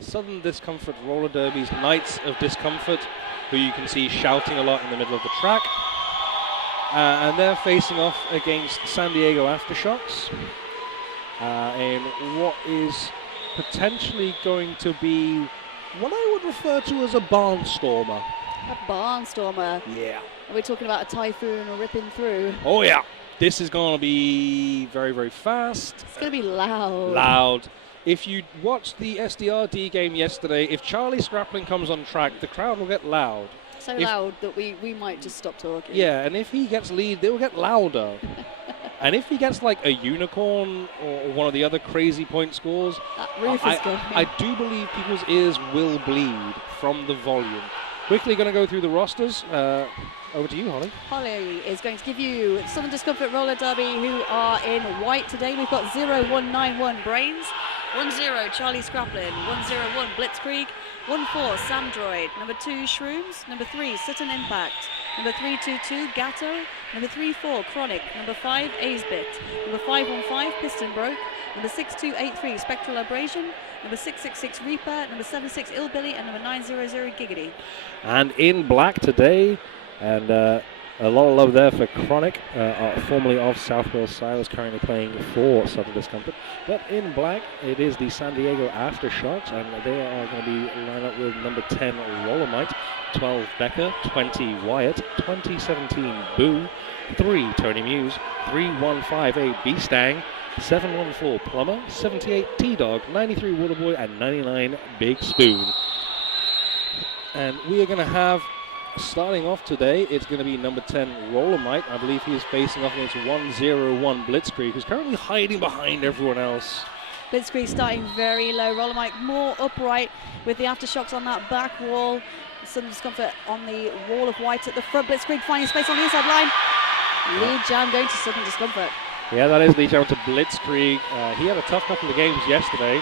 Southern Discomfort Roller Derby's Knights of Discomfort, who you can see shouting a lot in the middle of the track. And they're facing off against San Diego Aftershocks in what is potentially going to be what I would refer to as a barnstormer. A barnstormer? Yeah. Are we talking about a typhoon ripping through? Oh yeah. This is going to be very, very fast. It's going to be loud. Loud. If you watched the SDRD game yesterday, if Charlie Scrappling comes on track, the crowd will get loud. So loud that we might just stop talking. Yeah, and if he gets lead, they will get louder. And if he gets like a unicorn or one of the other crazy point scores, I do believe people's ears will bleed from the volume. Quickly going to go through the rosters. Over to you, Holly. Holly is going to give you Southern Discomfort Roller Derby, who are in white today. We've got 0191 Brains, 10 Charlie Scraplin, 101 Blitzkrieg, 14 Samdroid, number 2 Shrooms, number 3 Sutton Impact, number 322 Gatto, number 34 Chronic, number 5 Aesbit, number 515 Piston Broke, number 6283 Spectral Abrasion, number 666 Reaper, number 76 Illbilly, and number 900 Giggity. And in black today, and a lot of love there for Chronic, formerly of South Wales Silas, currently playing for Southern Discomfort. But in black, it is the San Diego Aftershocks, and they are going to be lined up with number 10 Rollermite, 12 Becca, 20 Wyatt, 2017 Boo, 3 Tony Muse, 3158 Beastang, 714 Plumber, 78 T-Dog, 93 Waterboy, and 99 Big Spoon. And we are going to have, starting off today, it's going to be number 10 Rollermite. I believe he is facing off against 101 Blitzkrieg, who's currently hiding behind everyone else. Blitzkrieg starting very low. Rollermite more upright with the Aftershocks on that back wall. Southern Discomfort on the wall of white at the front. Blitzkrieg finding space on the inside line. Lead jam going to Southern Discomfort. Yeah, that is lead jam to Blitzkrieg. He had a tough couple of games yesterday,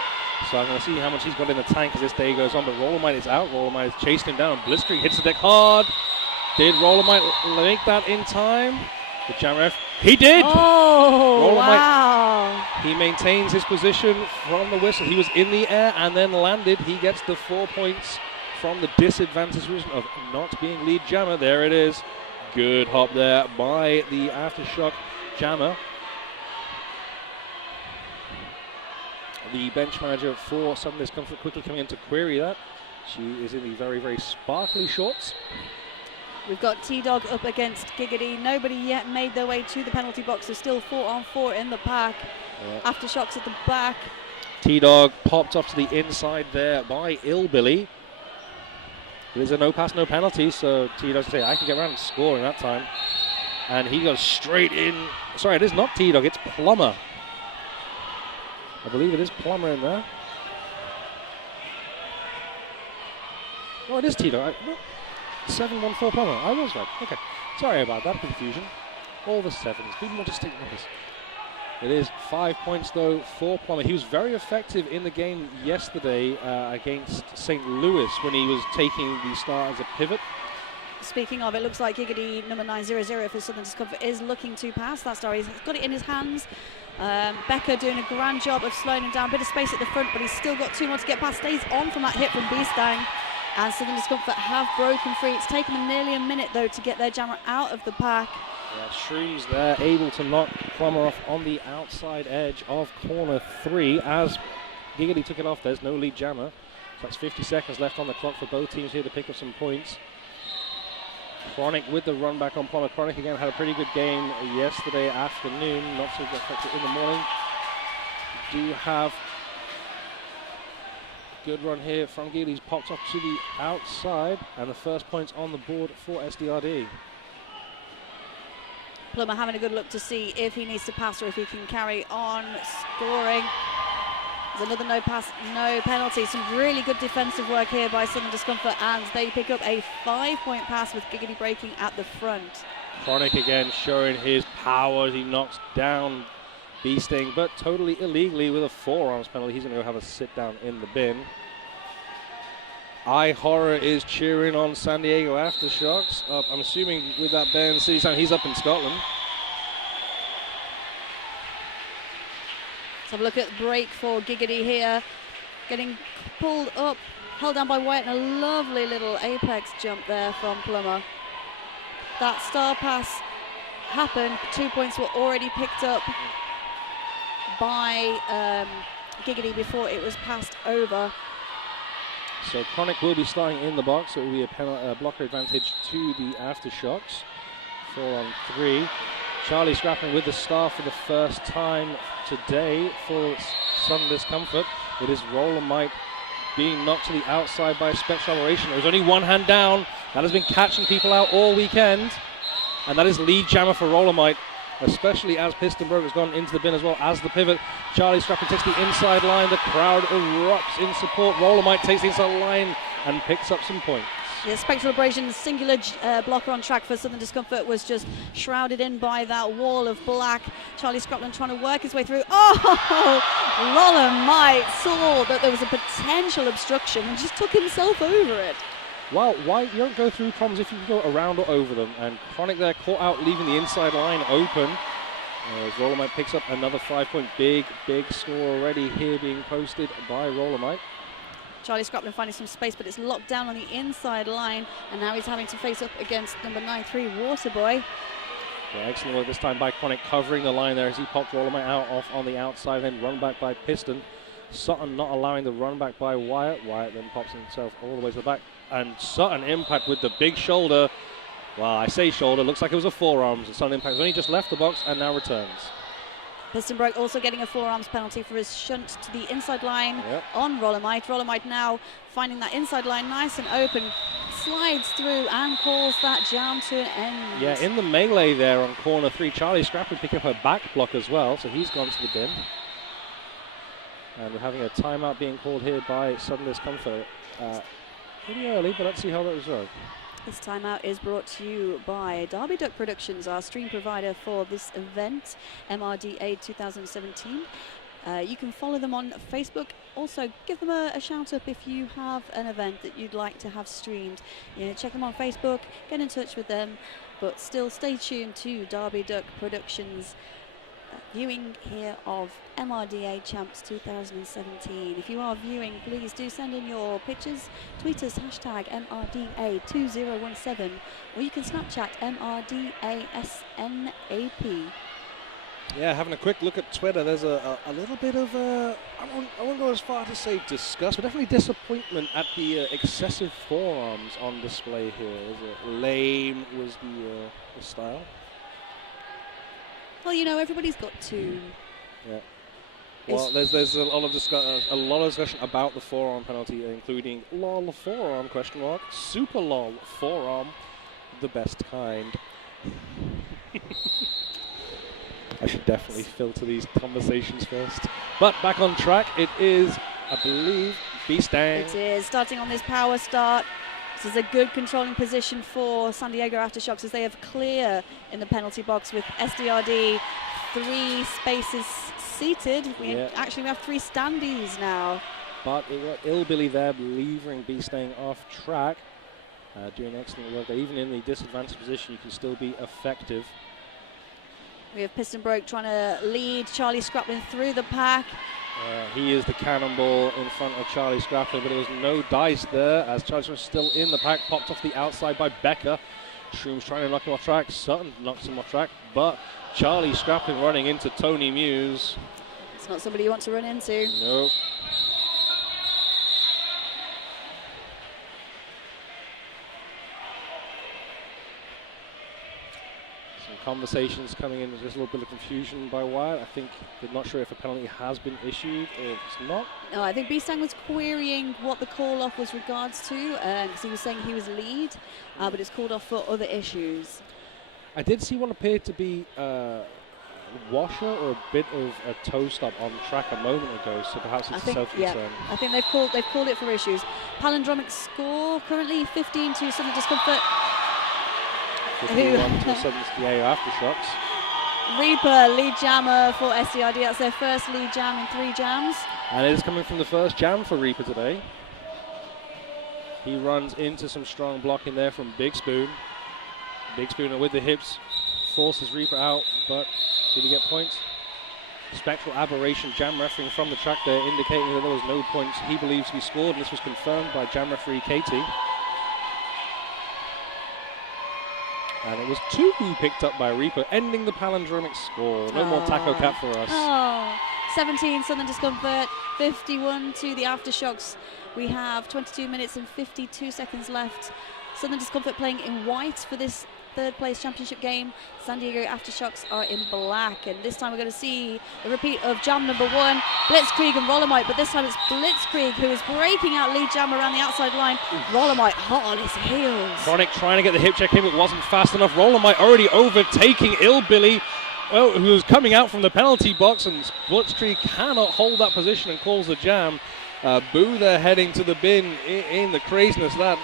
so I'm going to see how much he's got in the tank as this day goes on. But Rollermite is out. Rollermite is chasing him down. Blitzkrieg hits the deck hard. Did Rollermite make that in time? The jam ref. He did! Oh, Rollermite, wow. he maintains his position from the whistle. He was in the air and then landed. He gets the 4 points from the disadvantage of not being lead jammer. There it is. Good hop there by the Aftershock jammer. The bench manager for Southern Discomfort quickly coming in to query that. She is in the very, very sparkly shorts. We've got T-Dog up against Giggity. Nobody yet made their way to the penalty box. There's still 4 on 4 in the pack. Aftershocks at the back. T-Dog popped off to the inside there by Illbilly. It is a no pass, no penalty, so T-Dog say, I can get around and score in that time. And he goes straight in. Sorry, it is not T-Dog, it's Plumber. I believe it is Plumber in there. Oh, it is T-Dog. 714 Plumber. I was right. Okay. Sorry about that confusion. All the sevens. Be more distinct numbers. It is 5 points, though, for Plummer. He was very effective in the game yesterday against St. Louis when he was taking the start as a pivot. Speaking of, it looks like Giggity number 900 for Southern Discomfort is looking to pass that star. He's got it in his hands. Becker doing a grand job of slowing him down. Bit of space at the front, but he's still got 2 more to get past. Stays on from that hit from Beastang. And Southern Discomfort have broken free. It's taken them nearly a minute, though, to get their jammer out of the pack. Yeah, Shrooms there, able to knock Plummer off on the outside edge of corner 3. As Giggity took it off, there's no lead jammer. So that's 50 seconds left on the clock for both teams here to pick up some points. Chronic with the run back on Plummer. Chronic again had a pretty good game yesterday afternoon, not so effective in the morning. Do have good run here from Giggity. He's popped off to the outside, and the first points on the board for SDRD. Plummer having a good look to see if he needs to pass or if he can carry on scoring. There's another no pass, no penalty. Some really good defensive work here by Southern Discomfort, and they pick up a 5-point pass with Giggity breaking at the front. Chronic again showing his power as he knocks down Beasting, but totally illegally with a forearms penalty. He's going to go have a sit down in the bin. iHorror is cheering on San Diego Aftershocks. I'm assuming with that Ben City sound, he's up in Scotland. Let's have a look at the break for Giggity here. getting pulled up, held down by Wyatt, and a lovely little apex jump there from Plummer. That star pass happened. 2 points were already picked up by Giggity before it was passed over. So Chronic will be starting in the box, so it will be a blocker advantage to the Aftershocks. 4-on-3. Charlie Scrapping with the star for the first time today for Sudden Discomfort. It is Rollermite being knocked to the outside by Spectral Aberration. There's only one hand down. That has been catching people out all weekend. And that is lead jammer for Rollermite, especially as Piston Broke has gone into the bin as well as the pivot. Charlie Scrapping takes the inside line. The crowd erupts in support. Rollermite takes the inside line and picks up some points. Yeah, Spectral Abrasion's singular blocker on track for Southern Discomfort was just shrouded in by that wall of black. Charlie Scrapping trying to work his way through. Oh, Rollermite saw that there was a potential obstruction and just took himself over it. Well, why you don't go through problems if you can go around or over them. And Chronic there caught out, leaving the inside line open. As Rollermite picks up another 5-point. Big score already here being posted by Rollermite. Charlie Scrapping finding some space, but it's locked down on the inside line, and now he's having to face up against number 9-3 Waterboy. Yeah, excellent work this time by Chronic, covering the line there as he popped Rollermite out off on the outside, then run back by Piston. Sutton not allowing the run back by Wyatt. Wyatt then pops himself all the way to the back, and Sutton impact with the big shoulder. Well, I say shoulder, looks like it was a forearms, and Sutton impact has only just left the box and now returns. Piston Broke also getting a forearms penalty for his shunt to the inside line on Rollermite. Rollermite now finding that inside line nice and open, slides through and calls that jam to an end. Yeah, in the melee there on corner 3, Charlie Scrapping picking up her back block as well, so he's gone to the bin. And we're having a timeout being called here by Sudden Discomfort. Pretty early, but let's see how that was run. This timeout is brought to you by Derby Duck Productions, our stream provider for this event, MRDA 2017. You can follow them on Facebook. Also, give them a shout up if you have an event that you'd like to have streamed. You know, check them on Facebook, get in touch with them, but still stay tuned to Derby Duck Productions viewing here of MRDA Champs 2017. If you are viewing, please do send in your pictures. Tweet us #MRDA2017, or you can Snapchat MRDASNAP. Yeah, having a quick look at Twitter, there's a little bit of I won't go as far to say disgust, but definitely disappointment at the excessive forearms on display here. Is it lame was the style? Well, you know, everybody's got to. Yeah. Well, there's a lot of discussion about the forearm penalty, including lol forearm ? Super lol forearm, the best kind. I should definitely filter these conversations first. But back on track, it is, I believe, B-Stang. It is, starting on this power start. This is a good controlling position for San Diego Aftershocks as they have clear in the penalty box with SDRD 3 spaces seated. We actually have 3 standees now. But it got Illbilly there, levering B-Stang off track. Doing excellent work there. Even in the disadvantaged position, you can still be effective. We have Piston Broke trying to lead Charlie Scrappling through the pack. He is the cannonball in front of Charlie Scrappling, but there was no dice there as Charlie was still in the pack, popped off the outside by Becker. Shrooms trying to knock him off track. Sutton knocks him off track, but Charlie Scrappling running into Tony Muse. It's not somebody you want to run into. Nope. Conversations coming in, there's a little bit of confusion by Wyatt. I think they're not sure if a penalty has been issued or if it's not. No, I think B-Stang was querying what the call-off was regards to, because he was saying he was lead, but it's called off for other issues. I did see one appear to be washer or a bit of a toe stop on track a moment ago, so perhaps it's a self-concern. Yeah, I think they've called it for issues. Palindromic score currently 15 to Southern Discomfort. 51 to Southern Aftershocks. Reaper, lead jammer for SDRD. That's their first lead jam in 3 jams. And it is coming from the first jam for Reaper today. He runs into some strong blocking there from Big Spoon. Big Spoon with the hips forces Reaper out, but did he get points? Spectral Aberration jam refereeing from the track there, indicating that there was no points he believes to be scored, and this was confirmed by jam referee Katie. And it was 2 picked up by Reaper, ending the palindromic score. No more Taco Cat for us. 17 Southern Discomfort, 51 to the Aftershocks. We have 22 minutes and 52 seconds left. Southern Discomfort playing in white for this third place championship game. San Diego Aftershocks are in black, and this time we're going to see a repeat of jam number 1, Blitzkrieg and Rollermite, but this time it's Blitzkrieg who is breaking out lead jam around the outside line. Rollermite hot on his heels. Chronic trying to get the hip check in, but wasn't fast enough. Rollermite already overtaking Illbilly, who was coming out from the penalty box, and Blitzkrieg cannot hold that position and calls the jam. Boo there heading to the bin in the craziness of that.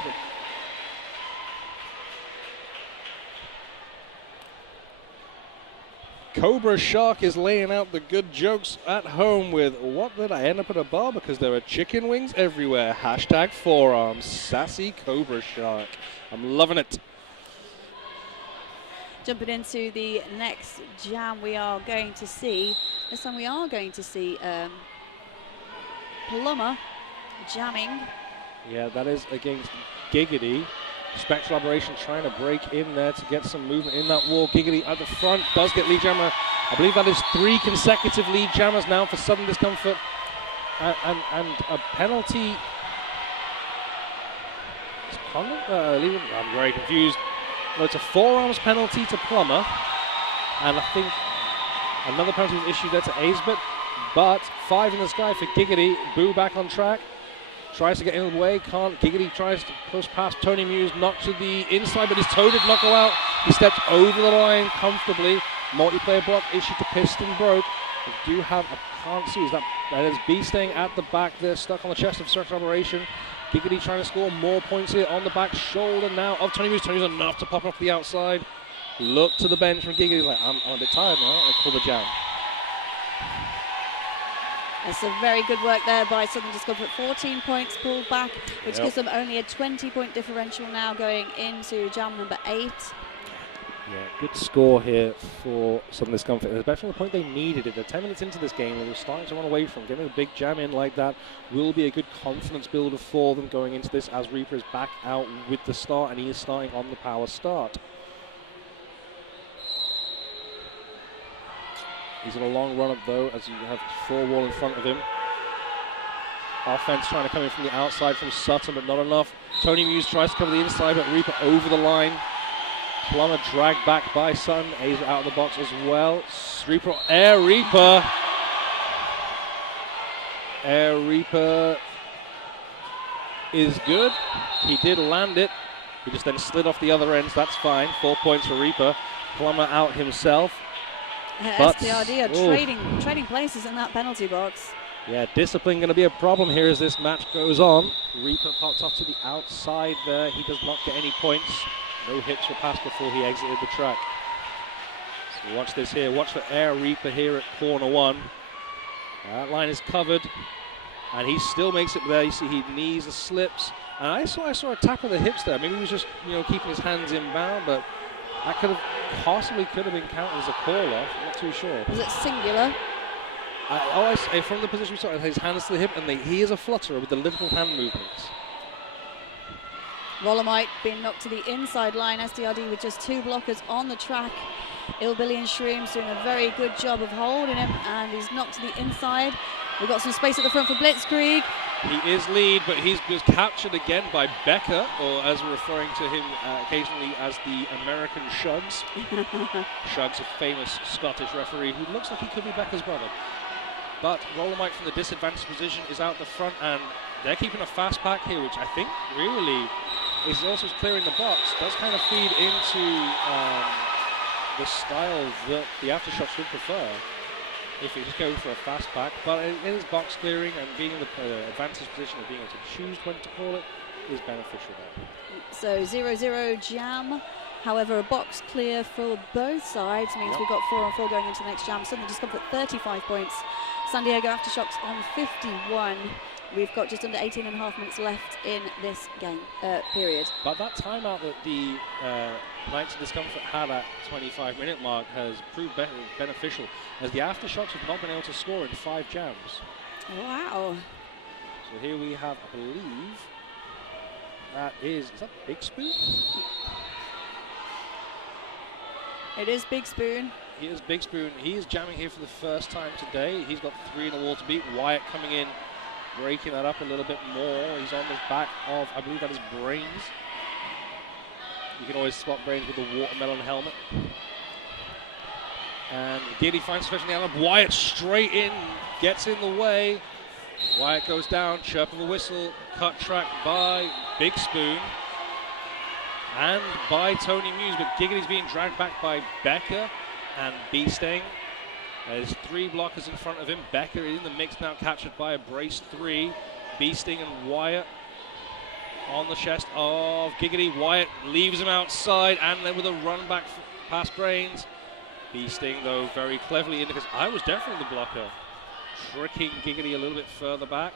Cobra Shark is laying out the good jokes at home with, what did I end up at a bar? Because there are chicken wings everywhere. Hashtag forearms. Sassy Cobra Shark. I'm loving it. Jumping into the next jam, we are going to see, this time we are going to see Plumber jamming. Yeah, that is against Giggity. Spectral Aberration trying to break in there to get some movement in that wall. Giggity at the front does get lead jammer. I believe that is 3 consecutive lead jammers now for Southern Discomfort. And a penalty. I'm very confused. No, it's a forearms penalty to Plummer. And I think another penalty was issued there to Aisbert. But 5 in the sky for Giggity. Boo back on track. Tries to get in the way, can't. Giggity tries to push past Tony Muse, knocked to the inside, but his toe did not go out. He stepped over the line comfortably. Multiplayer block issued to Piston broke. We do have, I can't see, that is B staying at the back there, stuck on the chest of Spectral Aberration. Giggity trying to score more points here on the back shoulder now of Tony Muse. Tony Muse enough to pop off the outside. Look to the bench from Giggity, like, I'm a bit tired now. I call the jam. That's a very good work there by Southern Discomfort. 14 points pulled back, which gives them only a 20-point differential now going into jam number 8. Yeah, good score here for Southern Discomfort. Especially the point they needed it. They're 10 minutes into this game, and they're starting to run away from. Getting a big jam in like that will be a good confidence builder for them going into this, as Reaper is back out with the start, and he is starting on the power start. He's in a long run up though, as you have 4 wall in front of him. Offense trying to come in from the outside from Sutton, but not enough. Tony Muse tries to cover the inside, but Reaper over the line. Plummer dragged back by Sutton. Aza out of the box as well. Reaper, Air Reaper. Air Reaper is good. He did land it. He just then slid off the other end, so that's fine. 4 points for Reaper. Plummer out himself. SPRD are trading places in that penalty box. Yeah, discipline going to be a problem here as this match goes on. Reaper pops off to the outside there. He does not get any points. No hits were passed before he exited the track. So watch this here. Watch for Air Reaper here at corner 1. That line is covered, and he still makes it there. You see he knees the slips, and I saw a tap of the hips there. Maybe he was just keeping his hands inbound, but that could have been counted as a call-off. I'm not too sure. Was it singular? I say from the position we saw, his hands to the hip, and he is a flutterer with the little hand movements. Rollermite being knocked to the inside line. SDRD with just 2 blockers on the track. Illbilly and Shroom's doing a very good job of holding him, and he's knocked to the inside. We've got some space at the front for Blitzkrieg. He is lead, but he's just captured again by Becker, or as we're referring to him occasionally as the American Shugs. Shugs, a famous Scottish referee who looks like he could be Becker's brother. But Rollermite from the disadvantaged position is out the front, and they're keeping a fast pack here, which I think really is also clearing the box. Does kind of feed into the style that the Aftershocks would prefer if you just go for a fast pack, but it is box clearing, and being in the advantage position of being able to choose when to call it is beneficial there. So 0-0 jam. However, a box clear for both sides means we've got 4-on-4 going into the next jam. Southern Discomfort 35 points. San Diego Aftershocks on 51. We've got just under 18.5 minutes left in this game period. But that timeout that the Knights of Discomfort had at 25-minute mark has proved beneficial, as the Aftershocks have not been able to score in 5 jams. Wow. So here we have, I believe, is that Big Spoon? It is Big Spoon. He is Big Spoon. He is jamming here for the first time today. He's got 3 in the wall to beat. Wyatt coming in, breaking that up a little bit more. He's on the back of, I believe that is Brains. You can always spot Brains with the watermelon helmet. And Giggity finds special in the element. Wyatt straight in, gets in the way. Wyatt goes down, chirp of a whistle, cut track by Big Spoon and by Tony Muse, but Giggity's being dragged back by Becker and Beasting. There's 3 blockers in front of him. Becker in the mix now, captured by a brace 3. Beasting and Wyatt on the chest of Giggity. Wyatt leaves him outside, and then with a run back past Brains. Beasting, though, very cleverly in, because I was definitely the blocker, tricking Giggity a little bit further back.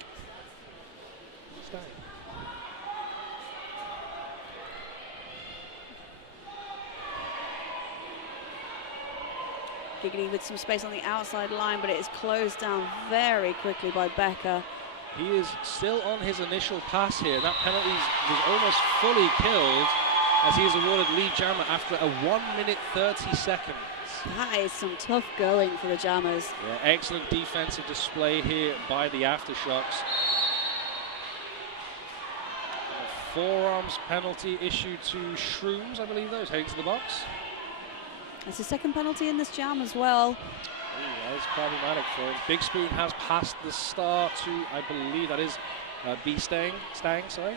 Giggity with some space on the outside line, but it is closed down very quickly by Becker. He is still on his initial pass here. That penalty was almost fully killed, as he is awarded lead jammer after a 1 minute 30 seconds. That is some tough going for the Jammers. Yeah, excellent defensive display here by the Aftershocks. Forearms penalty issued to Shrooms, I believe, those heading to the box. It's the second penalty in this jam as well. Ooh, that is problematic for him. Big Spoon has passed the star to, I believe that is Stang, sorry.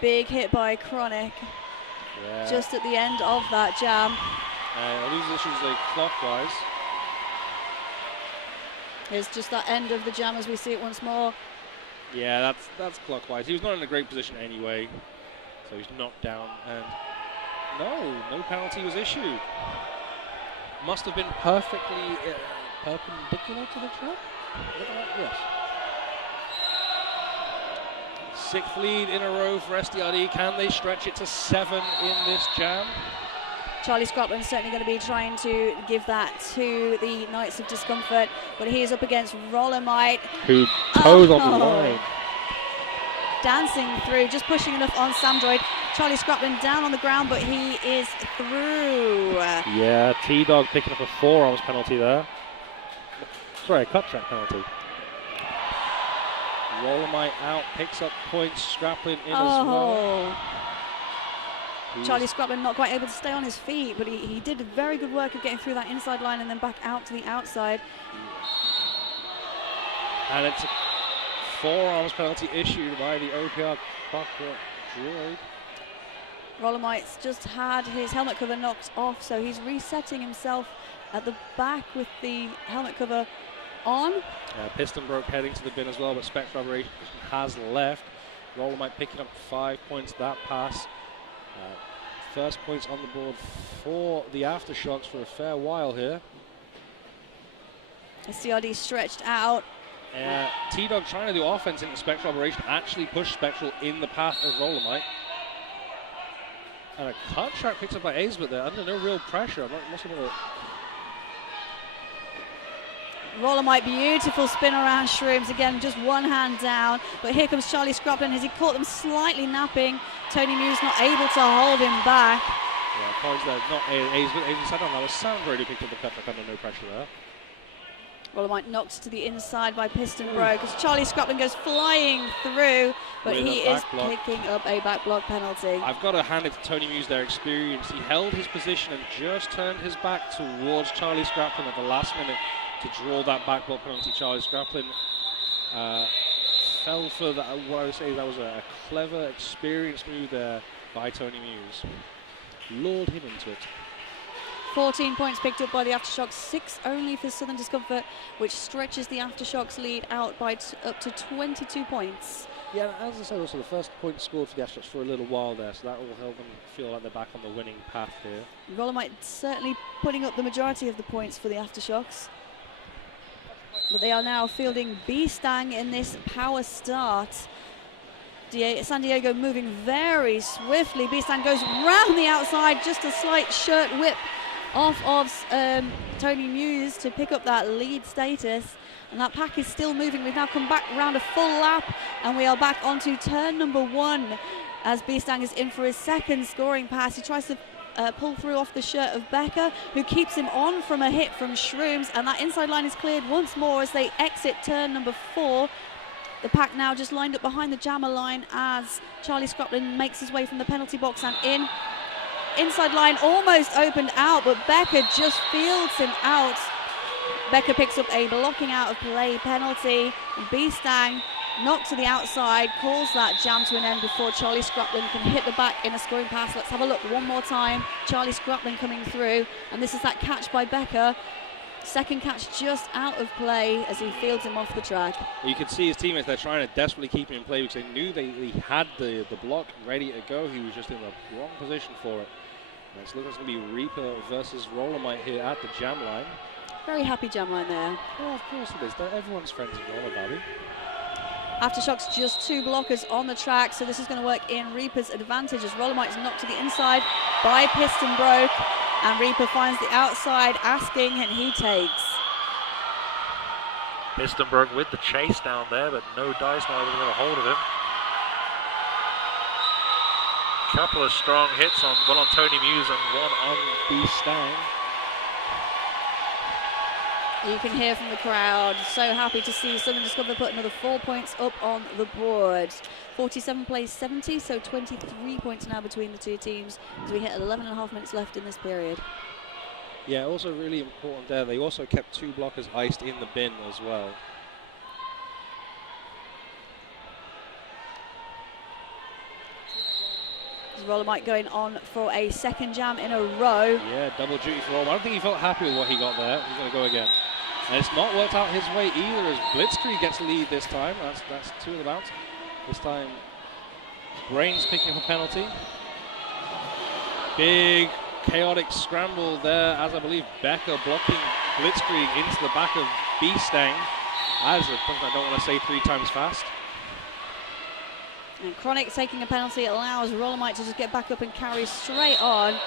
Big hit by Chronic. Yeah. Just at the end of that jam. These issues are clockwise. Here's just that end of the jam as we see it once more. Yeah, that's clockwise. He was not in a great position anyway, so he's knocked down, and no penalty was issued. Must have been perfectly perpendicular to the track. Yes. 6th lead in a row for SDRD. Can they stretch it to 7 in this jam? Charlie Scotland's certainly going to be trying to give that to the Knights of Discomfort, but he is up against Rollermite, who toes on the line. Dancing through, just pushing enough on Samdroid. Charlie Scotland down on the ground, but he is through. Yeah, T-Dog picking up a forearms penalty there. Sorry, a cut track penalty. Rollermite out, picks up points, Scraplin in as well. Charlie Scotland not quite able to stay on his feet, but he did very good work of getting through that inside line and then back out to the outside. And it's a forearms penalty issued by the OPR Clockwork Droid. Rollermite's just had his helmet cover knocked off, so he's resetting himself at the back with the helmet cover on. Piston broke heading to the bin as well, but Spectre Operation has left. Rollermite picking up 5 points that pass. First points on the board for the Aftershocks for a fair while here. SDRD stretched out. T-Dog trying to do offense in the Spectre Operation, actually pushed Spectral in the path of Rollermite. And a cut track picked up by Aesbert there, under no real pressure. Must have been Rollermite, beautiful spin around Shrooms. Again, just one hand down. But here comes Charlie Scroplin as he caught them slightly napping. Tony Muse not able to hold him back. Yeah, apologies there. Not Aesbert. Aesbert sat down. That was Sandro who picked up the cut track under no pressure there. Rollermite knocked to the inside by Piston Broke as Charlie Scroplin goes flying through, but he is picking up a back block penalty. I've got to hand it to Tony Muse, their experience. He held his position and just turned his back towards Charlie Scroplin at the last minute to draw that back block penalty. Charlie Scroplin fell for that. What I would say is that was a clever, experienced move there by Tony Muse. Lured him into it. 14 points picked up by the Aftershocks, 6 only for Southern Discomfort, which stretches the Aftershocks lead out by up to 22 points. Yeah, as I said, also the first point scored for the Aftershocks for a little while there, so that will help them feel like they're back on the winning path here. Rollermite certainly putting up the majority of the points for the Aftershocks. But they are now fielding B-Stang in this power start. San Diego moving very swiftly. B-Stang goes round the outside, just a slight shirt whip off of Tony Muse to pick up that lead status. And that pack is still moving. We've now come back around a full lap, and we are back onto turn number 1 as B-Stang is in for his second scoring pass. He tries to pull through off the shirt of Becker, who keeps him on from a hit from Shrooms, and that inside line is cleared once more as they exit turn number 4. The pack now just lined up behind the jammer line as Charlie Scotland makes his way from the penalty box and in. Inside line almost opened out, but Becker just fields him out. Becker picks up a blocking out of play penalty, and B-Stang knocked to the outside, calls that jam to an end before Charlie Scotland can hit the back in a scoring pass. Let's have a look one more time. Charlie Scotland coming through, and this is that catch by Becker. Second catch just out of play as he fields him off the track. You can see his teammates, they're trying to desperately keep him in play because they knew he had the block ready to go. He was just in the wrong position for it. And it's looking like it's going to be Reaper versus Rollermite here at the jam line. Very happy jam line there. Oh, of course it is. Everyone's friends in roller derby. Aftershocks just 2 blockers on the track, so this is going to work in Reaper's advantage as Rollermite is knocked to the inside by Piston Broke. And Reaper finds the outside, asking, and he takes. Pistenberg with the chase down there, but no dice now able to get a hold of him. Couple of strong hits, one on Tony Muse and one on B-Stang. You can hear from the crowd, so happy to see Southern Discover put another 4 points up on the board. 47 plays 70, so 23 points now between the two teams as we hit 11.5 minutes left in this period. Yeah, also really important there, they also kept 2 blockers iced in the bin as well. Rollermite going on for a second jam in a row. Yeah, double duty for Rollermite. I don't think he felt happy with what he got there. He's going to go again. And it's not worked out his way either as Blitzkrieg gets the lead this time. That's 2 of the bounce. This time, Brains picking up a penalty. Big chaotic scramble there as I believe Becker blocking Blitzkrieg into the back of B-Stang. As a something I don't want to say 3 times fast. And Chronic taking a penalty allows Rollermite to just get back up and carry straight on.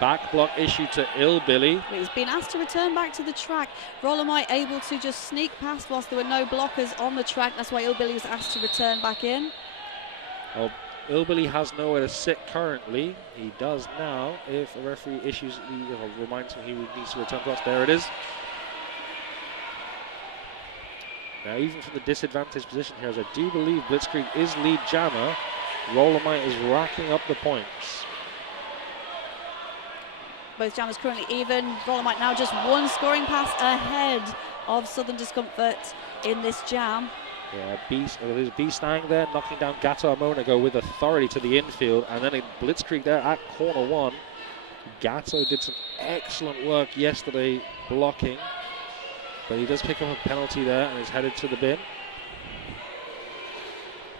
Back block issue to Illbilly. He's been asked to return back to the track. Rollermite able to just sneak past whilst there were no blockers on the track. That's why Illbilly was asked to return back in. Well, Illbilly has nowhere to sit currently. He does now. If a referee issues, reminds him he needs to return to us. There it is. Now, even from the disadvantaged position here, as I do believe Blitzkrieg is lead jammer, Rollermite is racking up the points. Both jammers currently even. Rollermite now just 1 scoring pass ahead of Southern Discomfort in this jam. Yeah, there's B-Stang there, knocking down Gato a moment ago with authority to the infield, and then a Blitzkrieg there at corner 1. Gato did some excellent work yesterday blocking, but he does pick up a penalty there and is headed to the bin.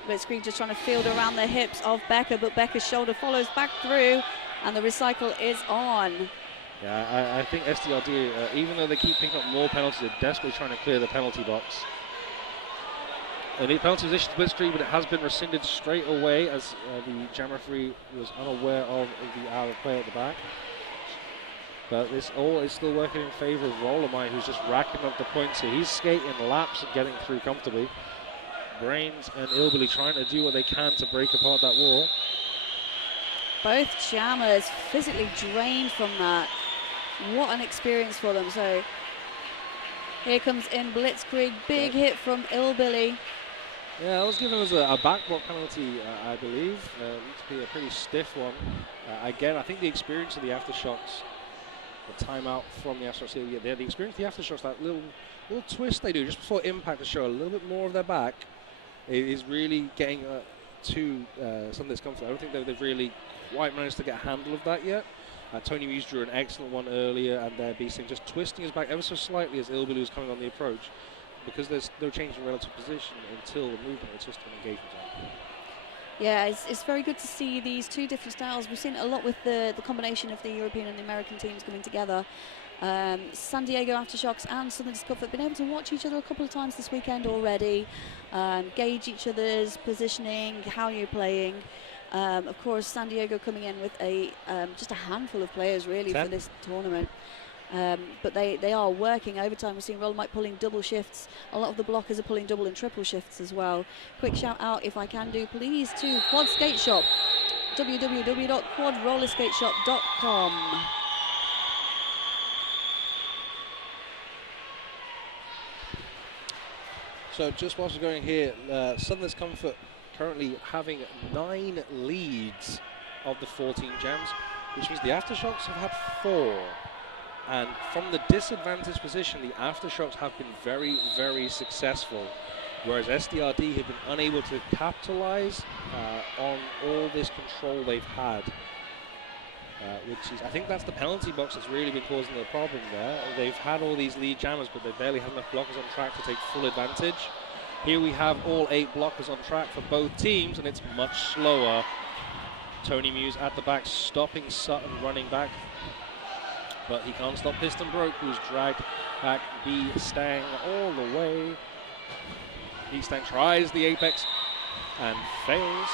Blitzkrieg just trying to field around the hips of Becker, but Becker's shoulder follows back through, and the recycle is on. Yeah, I think SDRD, even though they keep picking up more penalties, they're desperately trying to clear the penalty box. They need penalty position to Blitzkrieg, but it has been rescinded straight away as the jam referee was unaware of the out of play at the back. But this all is still working in favor of Rollermite, who's just racking up the points here. He's skating laps and getting through comfortably. Brains and Illbilly trying to do what they can to break apart that wall. Both jammers physically drained from that. What an experience for them. So here comes in Blitzkrieg, big hit from Illbilly. Yeah, that was given as a back block penalty, I believe. Needs to be a pretty stiff one. Again, I think the experience of the Aftershocks, the timeout from the Aftershocks here, yeah, the experience of the Aftershocks, that little twist they do just before impact to show a little bit more of their back, is really getting to some discomfort. I don't think they've really quite managed to get a handle of that yet. Tony Muse drew an excellent one earlier, and there Beasting just twisting his back ever so slightly as Illbilly was coming on the approach, because there's no change in relative position until the movement or system engagement on. Yeah, it's very good to see these two different styles. We've seen it a lot with the combination of the European and the American teams coming together. San Diego Aftershocks and Southern Discomfort have been able to watch each other a couple of times this weekend already, gauge each other's positioning, how you're playing. Of course, San Diego coming in with just a handful of players really for this tournament. But they are working overtime. We're seeing Rollermite pulling double shifts. A lot of the blockers are pulling double and triple shifts as well. Quick shout out, if I can do, please, to Quad Skate Shop, www.quadrollerskateshop.com. So just whilst we're going here, Southern Discomfort currently having 9 leads of the 14 jams, which means the Aftershocks have had 4. And from the disadvantaged position, the Aftershocks have been very, very successful, whereas SDRD have been unable to capitalize on all this control they've had. Which is, I think that's the penalty box that's really been causing the problem there. They've had all these lead jammers, but they barely have enough blockers on track to take full advantage. Here we have all 8 blockers on track for both teams, and it's much slower. Tony Muse at the back, stopping Sutton running back, but he can't stop Piston Broke, who's dragged back B Stang all the way. B Stang tries the apex and fails.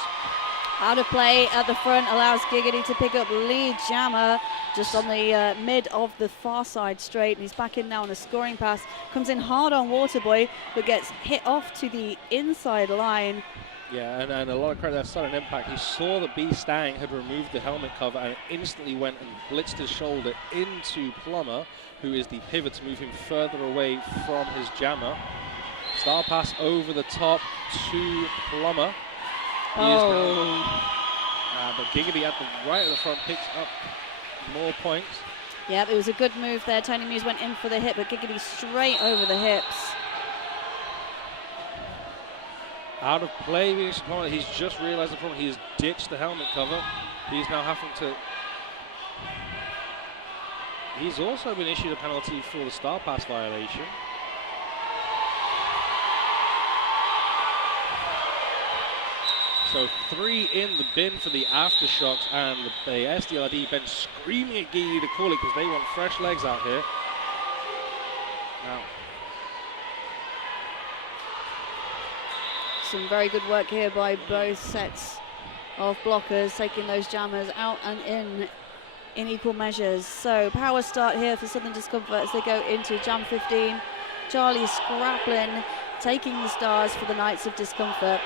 Out of play at the front allows Giggity to pick up lead jammer just on the mid of the far side straight. And he's back in now on a scoring pass. Comes in hard on Waterboy, but gets hit off to the inside line. Yeah, and a lot of credit to that sudden impact. He saw that B Stang had removed the helmet cover and instantly went and blitzed his shoulder into Plummer, who is the pivot to move him further away from his jammer. Star pass over the top to Plummer. But Giggity at the right of the front picks up more points. Yeah, it was a good move there. Tony Muse went in for the hit, but Giggity straight over the hips. Out of play, he's just realized the problem. He's ditched the helmet cover. He's now having to... He's also been issued a penalty for the star pass violation. So 3 in the bin for the Aftershocks, and the SDRD bench screaming at Gigi to call it because they want fresh legs out here. Now, some very good work here by both sets of blockers, taking those jammers out and in equal measures. So power start here for Southern Discomfort as they go into jam 15. Charlie Scraplin taking the stars for the Knights of Discomfort.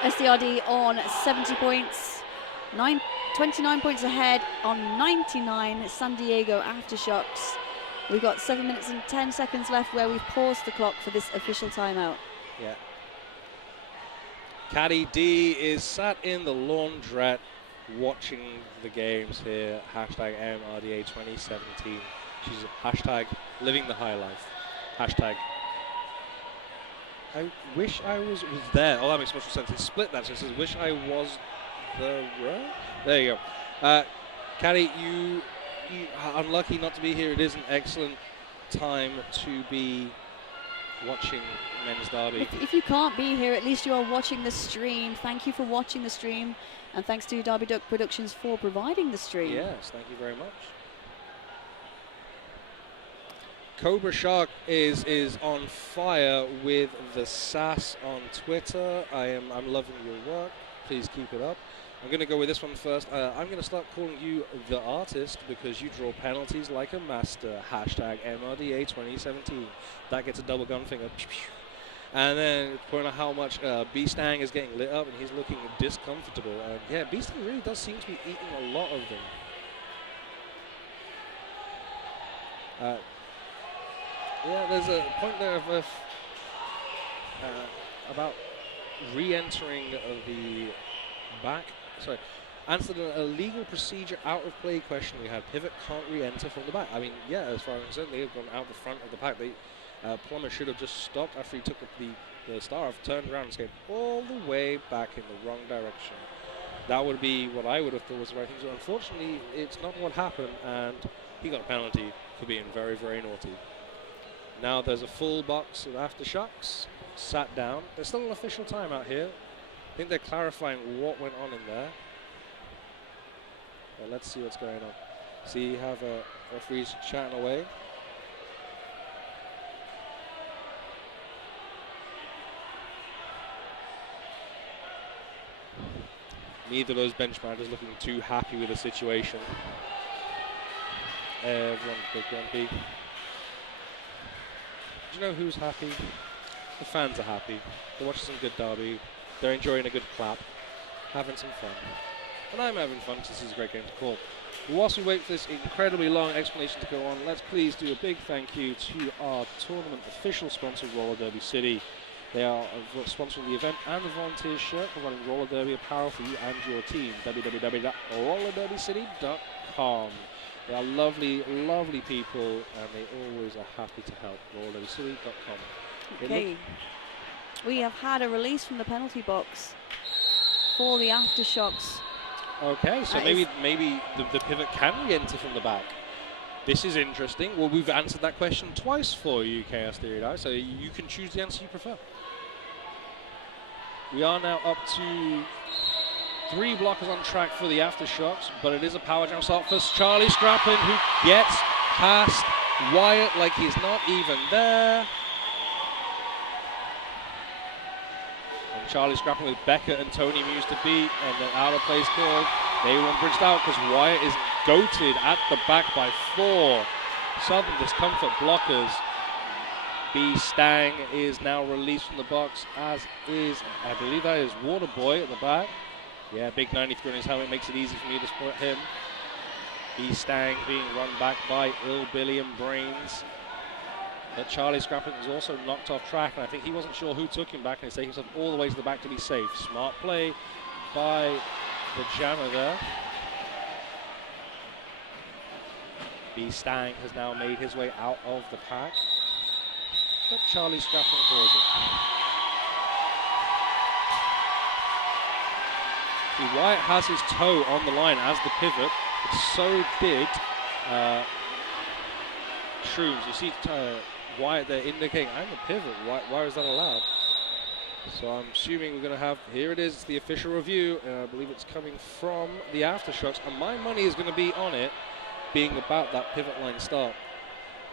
SDRD on 70 points, 29 points ahead on 99 San Diego Aftershocks. We've got 7 minutes and 10 seconds left where we've paused the clock for this official timeout. Yeah. Caddy D is sat in the laundrette watching the games here. Hashtag MRDA 2017. She's hashtag living the high life. Hashtag I wish I was there. Oh, that makes much more sense. He split that, so it says wish I was there. There you go. Caddy, you are unlucky not to be here. It is an excellent time to be watching men's derby. If you can't be here, at least you are watching the stream. Thank you for watching the stream, and thanks to Derby Duck Productions for providing the stream. Yes, thank you very much. Cobra Shark is on fire with the sass on Twitter. I'm loving your work. Please keep it up. I'm going to go with this one first. I'm going to start calling you the artist because you draw penalties like a master. Hashtag MRDA 2017. That gets a double gun finger. And then point out how much B-Stang is getting lit up and he's looking discomfortable. Yeah, B-Stang really does seem to be eating a lot of them. Yeah, there's a point there of about re-entering the back. Sorry, answered a legal procedure out of play question we had. Pivot can't re-enter from the back. I mean, yeah, as far as I'm concerned, they have gone out the front of the pack. Plummer should have just stopped after he took the star off, turned around and skated all the way back in the wrong direction. That would be what I would have thought was the right thing. So unfortunately, it's not what happened, and he got a penalty for being very, very naughty. Now there's a full box of Aftershocks, sat down. There's still an official timeout here. I think they're clarifying what went on in there. Well, let's see what's going on. So you have Referees chatting away. Neither of those bench managers looking too happy with the situation. Everyone's a bit grumpy. Do you know who's happy? The fans are happy. They're watching some good derby. They're enjoying a good clap. Having some fun. And I'm having fun because this is a great game to call. Whilst we wait for this incredibly long explanation to go on, let's please do a big thank you to our tournament official sponsor, Roller Derby City. They are sponsoring the event and the volunteer shirt, providing roller derby apparel for you and your team. www.rollerderbycity.com. They are lovely, lovely people, and they always are happy to help. rollerderbycity.com. Okay. We have had a release from the penalty box for the Aftershocks. Okay, so maybe the pivot can re-enter from the back. This is interesting. Well, we've answered that question twice for you, Chaos Theory Dive, so you can choose the answer you prefer. We are now up to 3 blockers on track for the Aftershocks, but it is a power jam start for Charlie Scraplin, who gets past Wyatt like he's not even there. And Charlie Scraplin with Becker and Tony Muse to beat, and then out of place called. They were bridged out because Wyatt is goated at the back by 4 Southern Discomfort blockers. B Stang is now released from the box, as is, I believe that is Waterboy at the back. Yeah, big 93 on his helmet makes it easy for me to spot him. B Stang being run back by Ill Billy and Brains. But Charlie Scrapping was also knocked off track, and I think he wasn't sure who took him back, and he's taking himself all the way to the back to be safe. Smart play by the jammer there. B Stang has now made his way out of the pack, but Charlie Scrapping calls it. See, Wyatt has his toe on the line as the pivot, but so did Shrooms. You see Wyatt there indicating, I'm the pivot, why is that allowed? So I'm assuming we're going to have, here it is, the official review, and I believe it's coming from the Aftershocks, and my money is going to be on it being about that pivot line start.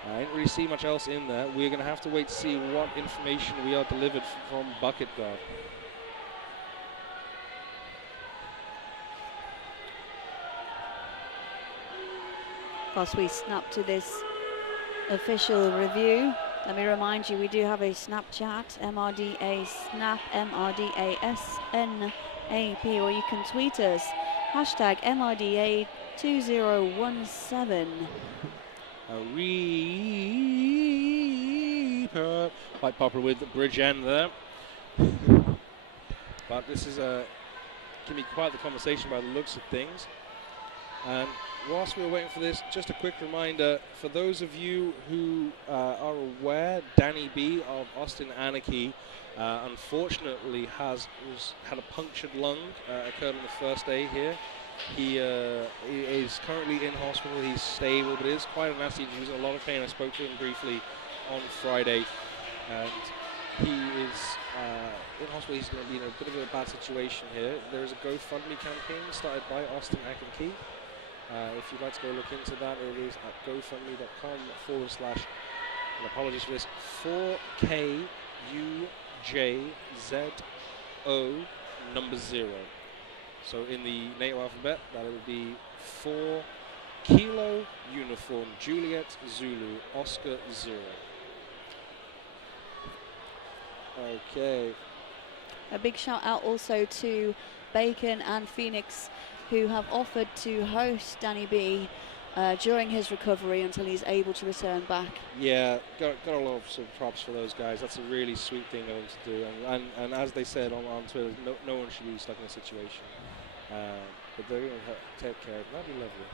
I didn't really see much else in there. We're going to have to wait to see what information we are delivered from Bucket Guard. Whilst we snap to this official review, let me remind you, we do have a Snapchat, MRDA Snap, MRDA SNAP, or you can tweet us, hashtag MRDA 2017. A Reaper, quite popular with the bridge end there. But this is going to be quite the conversation by the looks of things. And whilst we were waiting for this, just a quick reminder, for those of you who are aware, Danny B of Austin Anarchy unfortunately had a punctured lung, occurred on the first day here. He is currently in hospital. He's stable, but it is quite a nasty injury. He's in a lot of pain. I spoke to him briefly on Friday, and he is in hospital. He's going to be in a bit of a bad situation here. There is a GoFundMe campaign started by Austin Anarchy. If you'd like to go look into that, it is at gofundme.com/ and apologies for this, 4KUJZO0. So in the NATO alphabet, that would be 4 Kilo Uniform Juliet Zulu Oscar 0. Okay. A big shout out also to Bacon and Phoenix, who have offered to host Danny B during his recovery until he's able to return back. Yeah, got a lot of sort of props for those guys. That's a really sweet thing of them to do. And as they said on Twitter, no one should be stuck in a situation. But they're going to take care of it. That'd be lovely.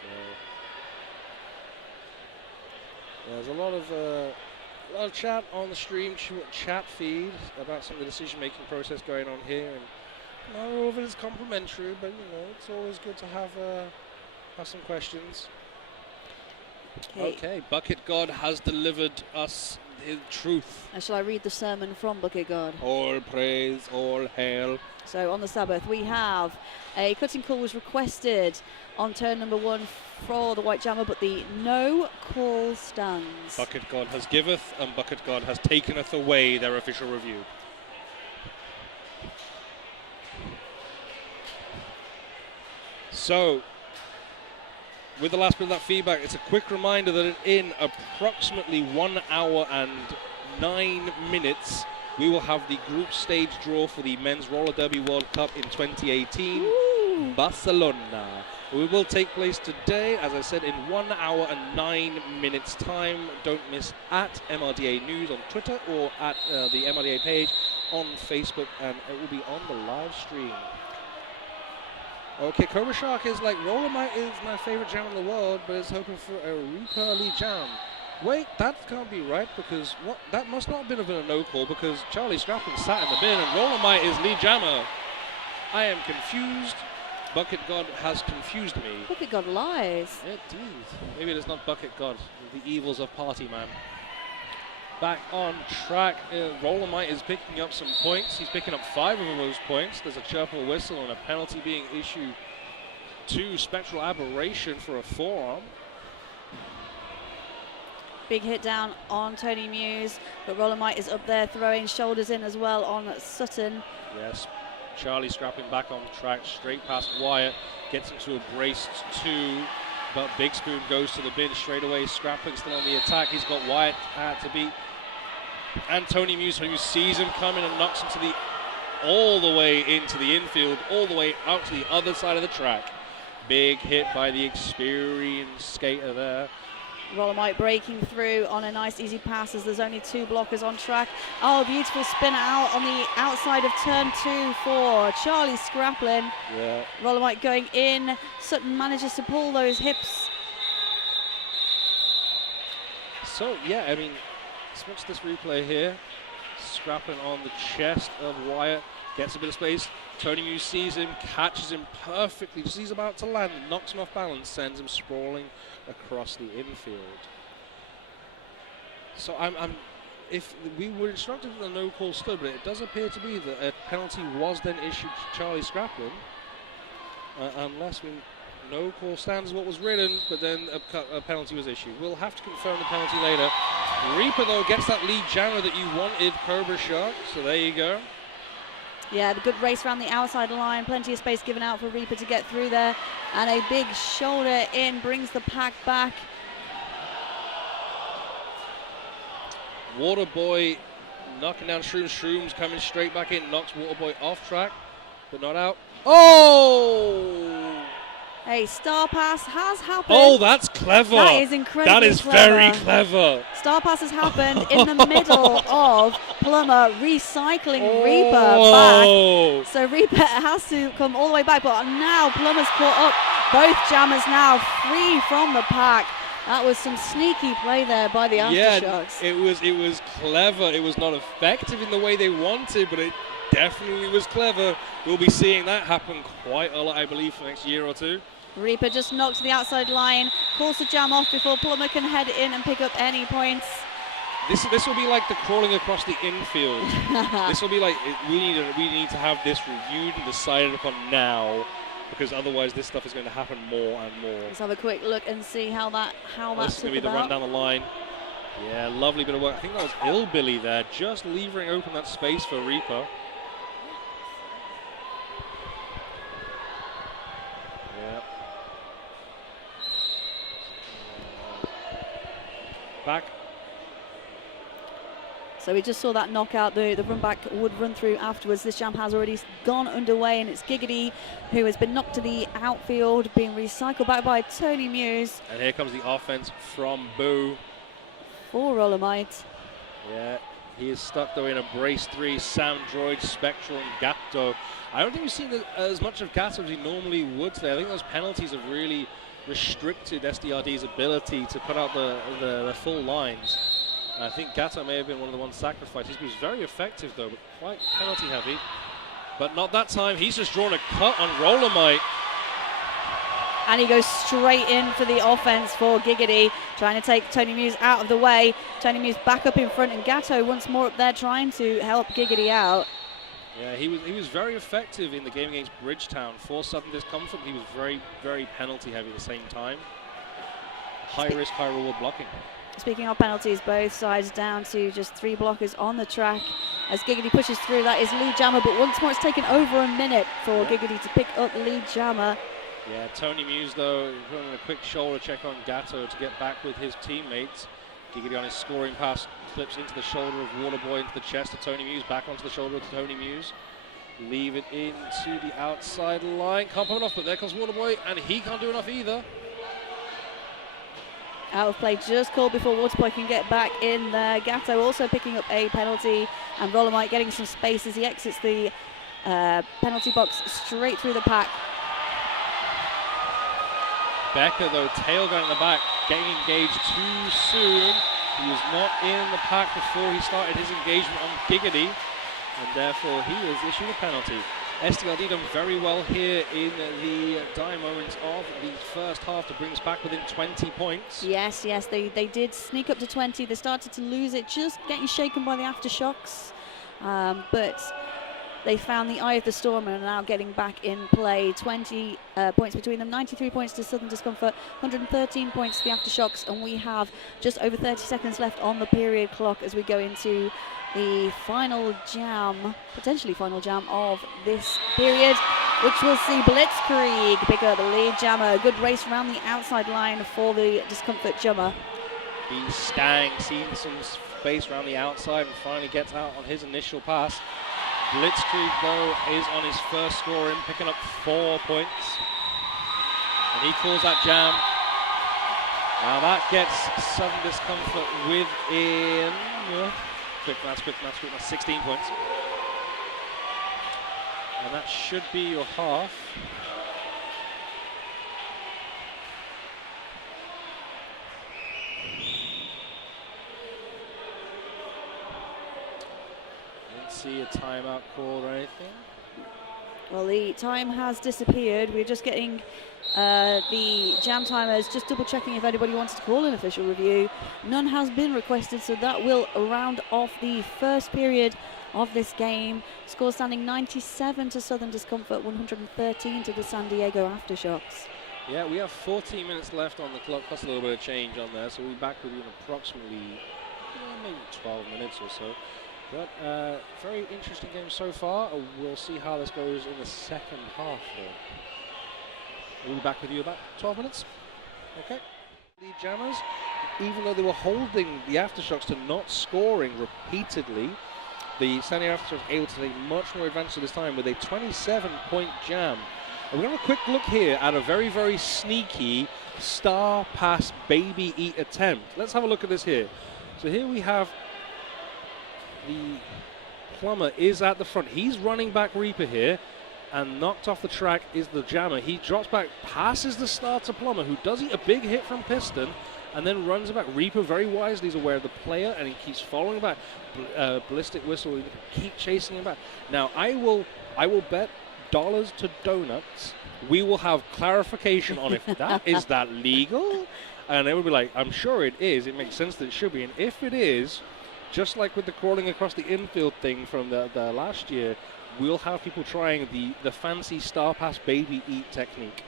So there's a lot of chat on the stream chat feed about some of the decision-making process going on here, and not all of it is complimentary, but you know, it's always good to have some questions. Okay, Bucket God has delivered us his truth. And shall I read the sermon from Bucket God? All praise, all hail. So on the Sabbath, we have a cutting call was requested on turn number 1 for the white jammer, but the no call stands. Bucket God has giveth, and Bucket God has takeneth away their official review. So, with the last bit of that feedback, it's a quick reminder that in approximately 1 hour and 9 minutes, we will have the group stage draw for the Men's Roller Derby World Cup in 2018, Ooh. Barcelona. It will take place today, as I said, in 1 hour and 9 minutes time. Don't miss at MRDA News on Twitter or at the MRDA page on Facebook, and it will be on the live stream. Okay, Cobra Shark is like, Rollermite is my favorite jam in the world, but is hoping for a Reaper lead jam. Wait, that can't be right, because what? That must not have been a no call, because Charlie Scrappin sat in the bin and Rollermite is lead jammer. I am confused. Bucket God has confused me. Bucket God lies. Indeed. Maybe it is not Bucket God, the evils of Party Man. Back on track, Rollermite is picking up some points. He's picking up 5 of those points. There's a chirp or whistle and a penalty being issued to Spectral Aberration for a forearm. Big hit down on Tony Muse, but Rollermite is up there throwing shoulders in as well on Sutton. Yes, Charlie Scrapping back on track, straight past Wyatt, gets into a braced 2, but Big Spoon goes to the bin straight away. Scrapping still on the attack. He's got Wyatt to beat. And Tony Muse, who sees him coming and knocks him to the all the way into the infield, all the way out to the other side of the track. Big hit by the experienced skater there. Rollermite breaking through on a nice easy pass as there's only 2 blockers on track. Oh, beautiful spin out on the outside of turn 2 for Charlie Scraplin. Yeah. Rollermite going in. Sutton manages to pull those hips. So, yeah, I mean, let's watch this replay here. Scrapping on the chest of Wyatt, gets a bit of space. Tony Muse sees him, catches him perfectly, just he's about to land, knocks him off balance, sends him sprawling across the infield. So if we were instructed that the no call stood, but it does appear to be that a penalty was then issued to Charlie Scraplin, unless no call stands what was written, but then a penalty was issued. We'll have to confirm the penalty later. Reaper though gets that lead jammer that you wanted, Cobra Shark, so there you go. Yeah, the good race around the outside line, plenty of space given out for Reaper to get through there, and a big shoulder in brings the pack back. Waterboy knocking down Shrooms. Shrooms coming straight back in, knocks Waterboy off track, but not out. Oh! A star pass has happened. Oh, that's clever. That is incredibly That is clever. very clever. Star pass has happened in the middle of Plummer recycling Reaper back. So Reaper has to come all the way back, but now Plummer's caught up. Both jammers now free from the pack. That was some sneaky play there by the Aftershocks. Yeah, it was clever. It was not effective in the way they wanted, but it definitely was clever. We'll be seeing that happen quite a lot, I believe, for the next year or 2. Reaper just knocks the outside line, calls the jam off before Plummer can head in and pick up any points. This will be like the crawling across the infield. This will be like, we need to have this reviewed and decided upon now, because otherwise this stuff is going to happen more and more. Let's have a quick look and see how that This is going to be the run down the line. Yeah, lovely bit of work. I think that was Illbilly there, just levering open that space for Reaper. Yeah. Back. So we just saw that knockout, the run back would run through afterwards. This jam has already gone underway, and it's Giggity who has been knocked to the outfield, being recycled back by Tony Muse. And here comes the offense from Boo. For Rollermite. Yeah, he is stuck though in a brace 3, Sam Droid, Spectral and Gatto. I don't think we've seen as much of Gatto as he normally would today. I think those penalties have really restricted SDRD's ability to put out the full lines. I think Gatto may have been one of the ones sacrificed. He was very effective though, but quite penalty heavy. But not that time. He's just drawn a cut on Rollermite. and he goes straight in for the offense for Giggity, trying to take Tony Muse out of the way. Tony Muse back up in front, and Gatto once more up there trying to help Giggity out. Yeah, he was very effective in the game against Bridgetown for Southern Discomfort. He was very, very penalty heavy at the same time. High risk, high reward blocking. Speaking of penalties, both sides down to just 3 blockers on the track as Giggity pushes through. That is lead jammer, but once more it's taken over a minute for Giggity to pick up lead jammer. Yeah, Tony Muse though running a quick shoulder check on Gatto to get back with his teammates. Giggity on his scoring pass clips into the shoulder of Waterboy, into the chest of Tony Muse, back onto the shoulder of Tony Muse. Leave it into the outside line. Can't put enough, but there comes Waterboy, and he can't do enough either. Out of play just called before Waterboy can get back in there. Gatto also picking up a penalty, and Rollermite getting some space as he exits the penalty box straight through the pack. Becker though, tail gun in the back, getting engaged too soon. He was not in the pack before he started his engagement on Giggity, and therefore he is issued a penalty. STLD done very well here in the dying moments of the first half to bring us back within 20 points. Yes, they did sneak up to 20. They started to lose it, just getting shaken by the Aftershocks, but they found the eye of the storm and are now getting back in play. 20 points between them, 93 points to Southern Discomfort, 113 points to the Aftershocks, and we have just over 30 seconds left on the period clock as we go into the final jam, potentially final jam of this period, which will see Blitzkrieg pick up the lead jammer. Good race around the outside line for the Discomfort jammer. The Stang seeing some space around the outside and finally gets out on his initial pass. Blitzkrieg though is on his first score in, picking up 4 points, and he calls that jam. Now that gets Southern Discomfort within quick maths, 16 points, and that should be your half. See a timeout call or anything? Well, the time has disappeared. We're just getting the jam timers, just double checking if anybody wanted to call an official review. None has been requested, so that will round off the first period of this game. Score standing 97 to Southern Discomfort, 113 to the San Diego Aftershocks. Yeah, we have 14 minutes left on the clock, plus a little bit of change on there, so we'll be back with you in approximately maybe 12 minutes or so. But very interesting game so far. We'll see how this goes in the second half though. We'll be back with you about 12 minutes. Okay. The jammers, even though they were holding the Aftershocks to not scoring repeatedly, the San Diego Aftershocks able to take much more advantage this time with a 27-point jam. And we're going to have a quick look here at a very, very sneaky star pass baby eat attempt. Let's have a look at this here. So here we have the plumber is at the front. He's running back Reaper here, and knocked off the track is the jammer. He drops back, passes the star to plumber, who does eat a big hit from Piston, and then runs back. Reaper very wisely is aware of the player, and he keeps following back. Ballistic Whistle, keep chasing him back. Now I will bet dollars to donuts we will have clarification on if that is that legal, and they will be like, I'm sure it is. It makes sense that it should be, and if it is, just like with the crawling across the infield thing from the last year, we'll have people trying the fancy star pass baby eat technique.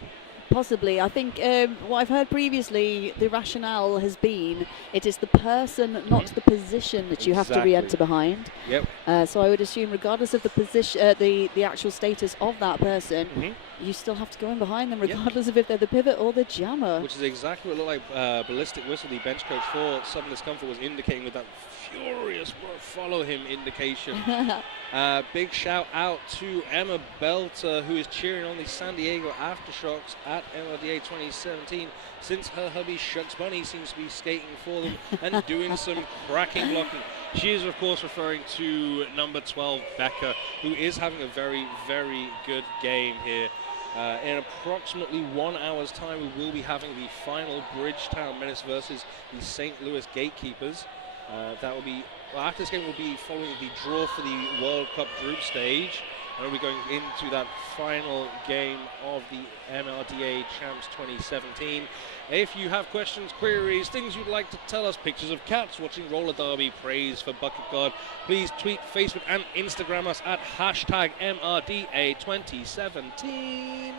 Possibly. I think what I've heard previously, the rationale has been it is the person, not the position that you have to re-enter behind. Yep. So I would assume, regardless of the position, the actual status of that person, you still have to go in behind them, regardless of if they're the pivot or the jammer. Which is exactly what it looked like Ballistic Whistle, the bench coach for Southern Discomfort, was indicating with that furious follow him indication. Big shout out to Emma Belter, who is cheering on the San Diego Aftershocks at MRDA 2017, since her hubby Shucks Bunny seems to be skating for them and doing some cracking blocking. She is, of course, referring to number 12, Becca, who is having a very, very good game here. In approximately 1 hour's time, we will be having the final Bridgetown Menace versus the St. Louis Gatekeepers. That will be, well, after this game, we'll be following the draw for the World Cup group stage. And we're going into that final game of the MRDA Champs 2017. If you have questions, queries, things you'd like to tell us, pictures of cats watching roller derby, praise for Bucket God, please tweet, Facebook and Instagram us at hashtag MRDA2017.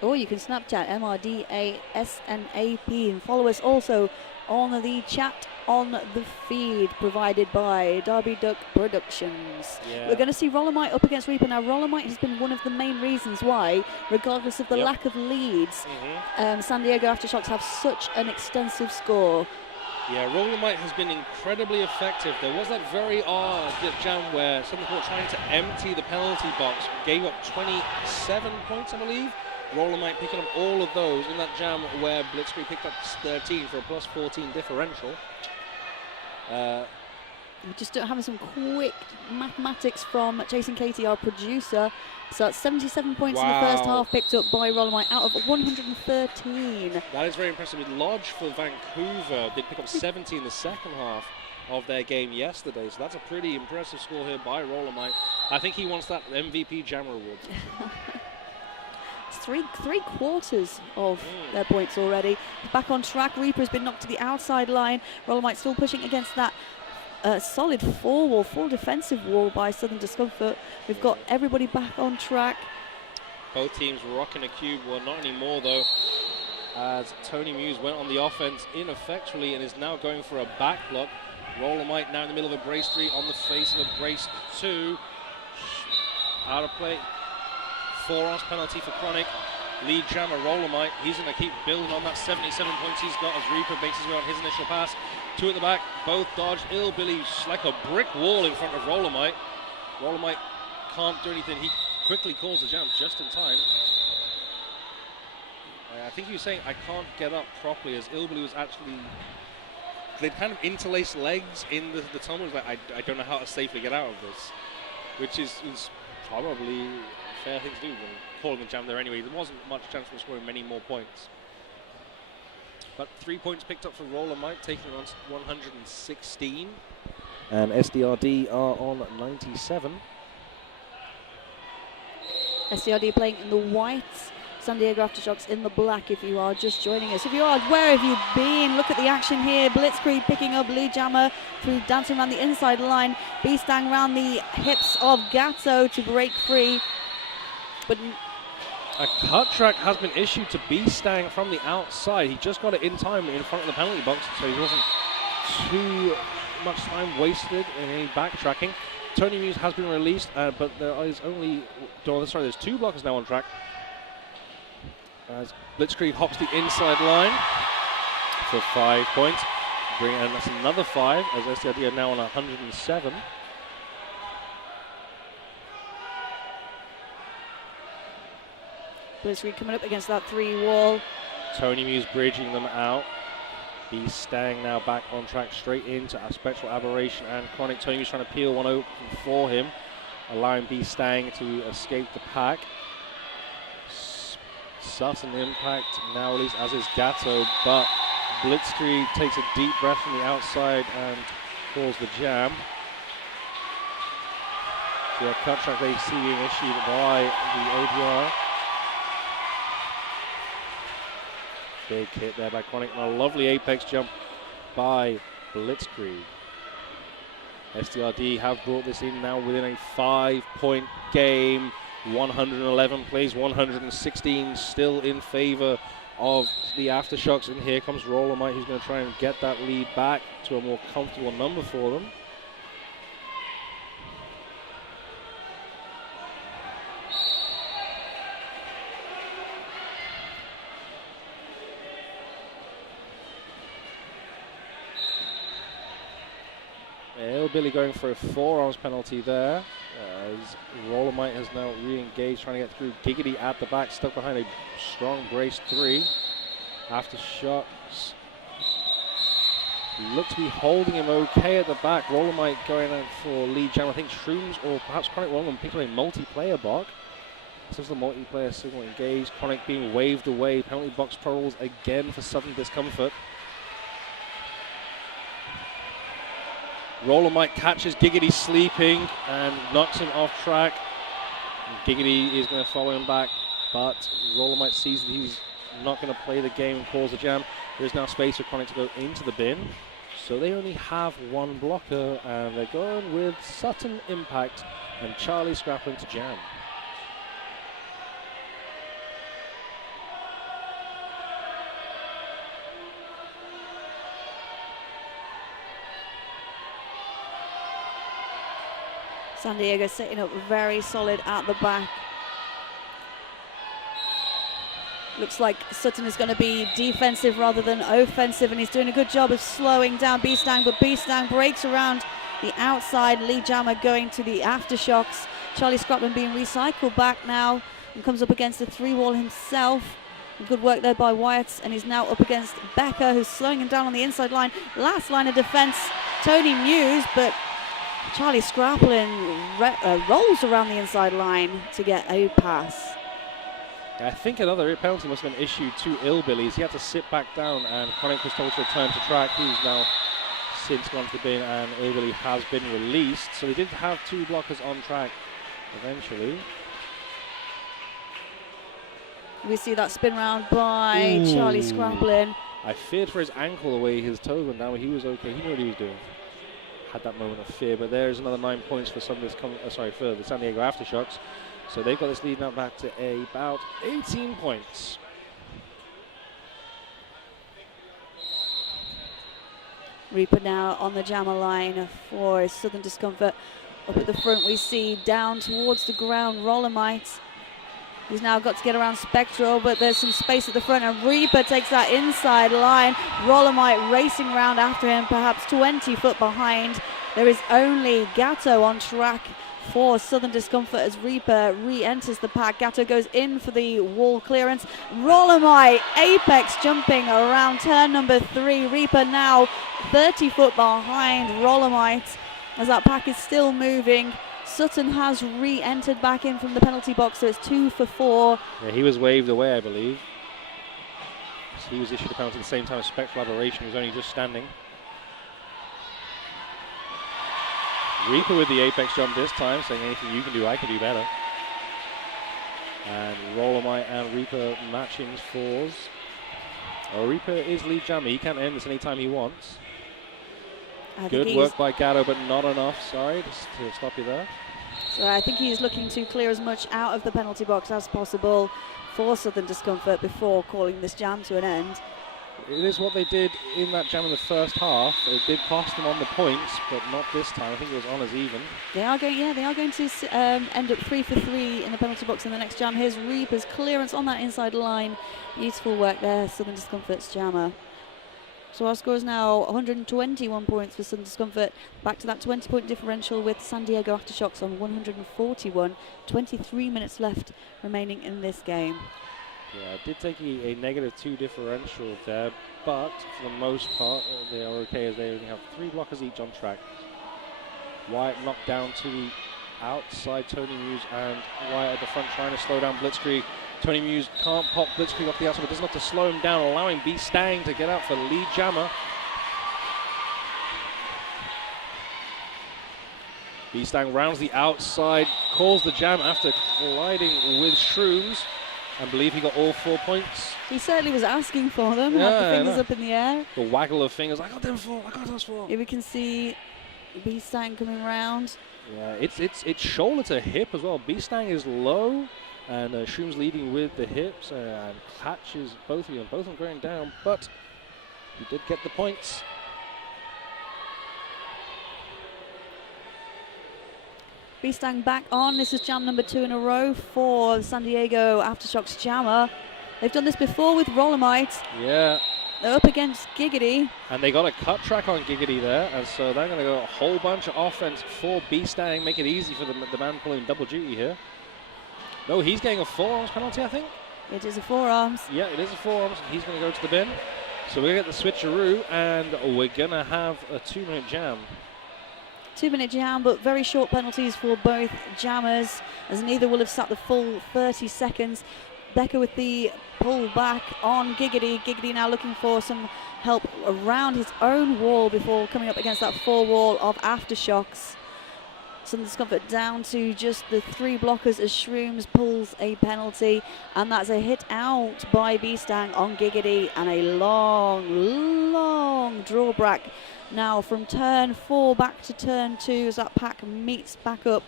Or you can Snapchat MRDASNAP and follow us also on the chat on the feed provided by Derby Duck Productions. Yeah. We're going to see Rollermite up against Reaper. Now, Rollermite has been one of the main reasons why, regardless of the lack of leads, San Diego Aftershocks have such an extensive score. Yeah, Rollermite has been incredibly effective. There was that very odd jam where Southern were trying to empty the penalty box, gave up 27 points, I believe. Rollermite picking up all of those in that jam where Blitzkrieg picked up 13 for a plus 14 differential. We're just having some quick mathematics from Jason Katie, our producer. So that's 77 points in the first half picked up by Rollermite out of 113. That is very impressive. With Lodge for Vancouver, they pick up 70 in the second half of their game yesterday. So that's a pretty impressive score here by Rollermite. I think he wants that MVP jam reward. Three quarters of their points already. Back on track. Reaper has been knocked to the outside line. Rollermite still pushing against that solid full defensive wall by Southern Discomfort. We've got everybody back on track. Both teams rocking a cube. Well, not anymore though, as Tony Muse went on the offense ineffectually and is now going for a back block. Rollermite now in the middle of a brace 3 on the face of a brace 2. Out of play. 4-ounce penalty for Chronic. Lead jammer Rollermite. He's going to keep building on that 77 points he's got as Reaper makes his way on his initial pass. 2 at the back. Both dodged. Illbilly's like a brick wall in front of Rollermite. Rollermite can't do anything. He quickly calls the jam just in time. I think he was saying, I can't get up properly, as Illbilly was actually... They'd kind of interlaced legs in the tunnel. Like, I don't know how to safely get out of this. Which is probably... fair thing to do when calling the jam there anyway. There wasn't much chance for scoring many more points. But 3 points picked up for Rollermite, taking on 116. And SDRD are on 97. SDRD playing in the white. San Diego Aftershocks in the black if you are just joining us. If you are, where have you been? Look at the action here. Blitzkrieg picking up lead jammer through dancing around the inside line. B-Stang around the hips of Gatto to break free. But a cut track has been issued to B-Stang from the outside. He just got it in time in front of the penalty box, so he wasn't too much time wasted in any backtracking. Tony Muse has been released, but there is there's 2 blockers now on track. As Blitzkrieg hops the inside line for 5 points. And that's another 5, as SDRD are now on 107. Blitzkrieg coming up against that 3 wall. Tony Muse bridging them out. B-Stang now back on track straight into a Spectral Aberration and Chronic. Tony Muse trying to peel one open for him, allowing B-Stang to escape the pack. Sudden impact now released, as is Gatto, but Blitzkrieg takes a deep breath from the outside and calls the jam. So a cut track they see being issued by the ODR. Big hit there by Chronic, and a lovely apex jump by Blitzkrieg. SDRD have brought this in now within a 5-point game. 111 plays, 116 still in favor of the Aftershocks, and here comes Rollermite, who's going to try and get that lead back to a more comfortable number for them. Billy going for a 4-ounce penalty there, as Rollermite has now re-engaged, trying to get through. Giggity at the back, stuck behind a strong brace 3. Aftershocks look to be holding him okay at the back. Rollermite going out for lead jam. I think Shrooms or perhaps Chronic Rollermite picked up a multiplayer block. This is the multiplayer signal engaged. Chronic being waved away. Penalty box troubles again for Southern Discomfort. Rollermite catches Giggity sleeping and knocks him off track. Giggity is going to follow him back, but Rollermite sees that he's not going to play the game and calls a jam. There's now space for Chronic to go into the bin. So they only have one blocker, and they're going with Sutton Impact and Charlie Scrappling to jam. San Diego setting up very solid at the back. Looks like Sutton is going to be defensive rather than offensive, and he's doing a good job of slowing down Beastang, but Beastang breaks around the outside. Lee Jammer going to the Aftershocks. Charlie Scrappling being recycled back now and comes up against the 3-wall himself. Good work there by Wyatt, and he's now up against Becker, who's slowing him down on the inside line. Last line of defense, Tony Muse, but Charlie Scrappling rolls around the inside line to get a pass. I think another penalty must have been issued to Illbillies. He had to sit back down, and Chronic was told to return to track. He's now since gone to the bin, and Illbilly has been released. So they did have 2 blockers on track eventually. We see that spin round by Charlie Scrappling. I feared for his ankle the way his toe went down, but he was okay. He knew what he was doing. Had that moment of fear, but there's another 9 points for for the San Diego Aftershocks. So they've got this lead now back to about 18 points. Reaper now on the jammer line for Southern Discomfort. Up at the front we see down towards the ground Rollermite. He's now got to get around Spectral, but there's some space at the front, and Reaper takes that inside line. Rollermite racing around after him, perhaps 20 foot behind. There is only Gatto on track for Southern Discomfort as Reaper re-enters the pack. Gatto goes in for the wall clearance. Rollermite apex jumping around turn number 3. Reaper now 30 foot behind Rollermite as that pack is still moving. Sutton has re-entered back in from the penalty box, so it's 2 for 4. Yeah, he was waved away, I believe. So he was issued a penalty at the same time as Spectral Aberration was only just standing. Reaper with the apex jump this time, saying anything you can do, I can do better. And Rollermite and Reaper matching fours. Oh, Reaper is lead jammer. He can end this anytime he wants. Good work by Gatto, but not enough. Sorry, just to stop you there. So I think he's looking to clear as much out of the penalty box as possible for Southern Discomfort before calling this jam to an end. It is what they did in that jam in the first half. It did cost them on the points, but not this time. I think it was on as even. They are going to end up 3 for 3 in the penalty box in the next jam. Here's Reaper's clearance on that inside line. Beautiful work there, Southern Discomfort's jammer. So our score is now 121 points for Southern Discomfort, back to that 20-point differential with San Diego Aftershocks on 141. 23 minutes left remaining in this game. Yeah, it did take a -2 differential there, but for the most part, they are okay as they only have 3 blockers each on track. Wyatt knocked down to the outside, Tony Muse and Wyatt at the front trying to slow down Blitzkrieg. Tony Muse can't pop Blitzkrieg off the outside, but doesn't have to slow him down, allowing B-Stang to get out for lead jammer. B-Stang rounds the outside, calls the jam after colliding with Shrooms. I believe he got all 4 points. He certainly was asking for them, had the fingers up in the air. The waggle of fingers, I got them 4, I got those 4. Here we can see B-Stang coming round. Yeah, it's shoulder to hip as well. B-Stang is low, and Shrooms leading with the hips, and catches both of them going down, but he did get the points. B-Stang back on. This is jam number 2 in a row for the San Diego Aftershocks jammer. They've done this before with Rollermite. Yeah. They're up against Giggity. And they got a cut track on Giggity there, and so they're going to go a whole bunch of offense for B-Stang, make it easy for the man pulling double duty here. No, he's getting a forearms penalty, I think. It is a forearms. Yeah, it is a forearms, and he's going to go to the bin. So we're going to get the switcheroo, and we're going to have a 2-minute jam. 2-minute jam, but very short penalties for both jammers, as neither will have sat the full 30 seconds. Becker with the pull back on Giggity. Giggity now looking for some help around his own wall before coming up against that 4 wall of Aftershocks. Southern Discomfort down to just the 3 blockers as Shrooms pulls a penalty, and that's a hit out by B-Stang on Giggity, and a long drawback now from turn 4 back to turn 2 as that pack meets back up.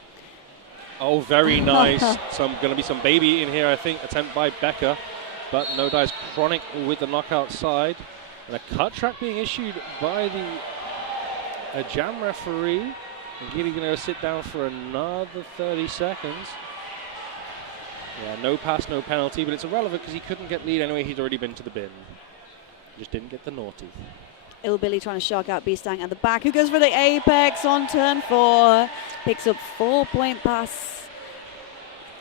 Oh, very nice. Going to be some baby in here, I think. Attempt by Becker, but no dice. Chronic with the knockout side, and a cut track being issued by the jam referee. And Giddy going to sit down for another 30 seconds. Yeah, no pass, no penalty, but it's irrelevant because he couldn't get lead anyway. He'd already been to the bin. Just didn't get the naughty. Illbilly trying to shark out B-Stang at the back, who goes for the apex on turn 4. Picks up 4-point pass.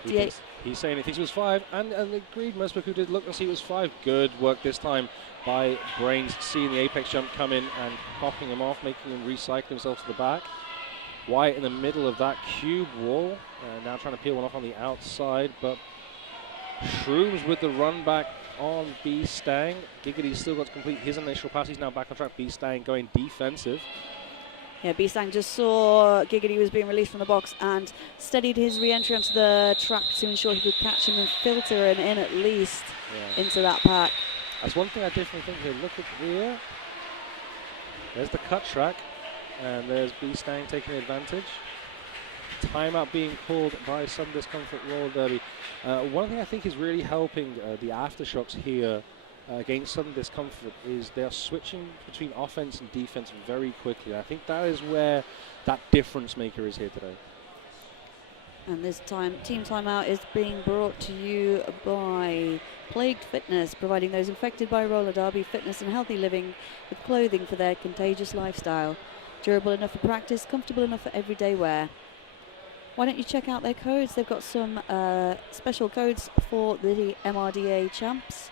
He's saying he thinks it was 5, and agreed. Mersberg, who did look and see it was 5. Good work this time by Brains, seeing the apex jump come in and popping him off, making him recycle himself to the back. White in the middle of that cube wall, now trying to peel one off on the outside, but Shrooms with the run back on B-Stang. Giggity's still got to complete his initial pass. He's now back on track. B-Stang going defensive. Yeah, B-Stang just saw Giggity was being released from the box and steadied his re-entry onto the track to ensure he could catch him and filter him in at least into that pack. That's one thing I definitely think here. Look at here. There's the cut track. And there's B-Stang taking advantage. Timeout being called by some Discomfort roller derby. One thing I think is really helping the Aftershocks here against Southern Discomfort is they're switching between offense and defense very quickly. I think that is where that difference maker is here today. And this time, Team Timeout is being brought to you by Plagued Fitness, providing those infected by roller derby fitness and healthy living with clothing for their contagious lifestyle. Durable enough for practice, comfortable enough for everyday wear. Why don't you check out their codes? They've got some special codes for the MRDA champs.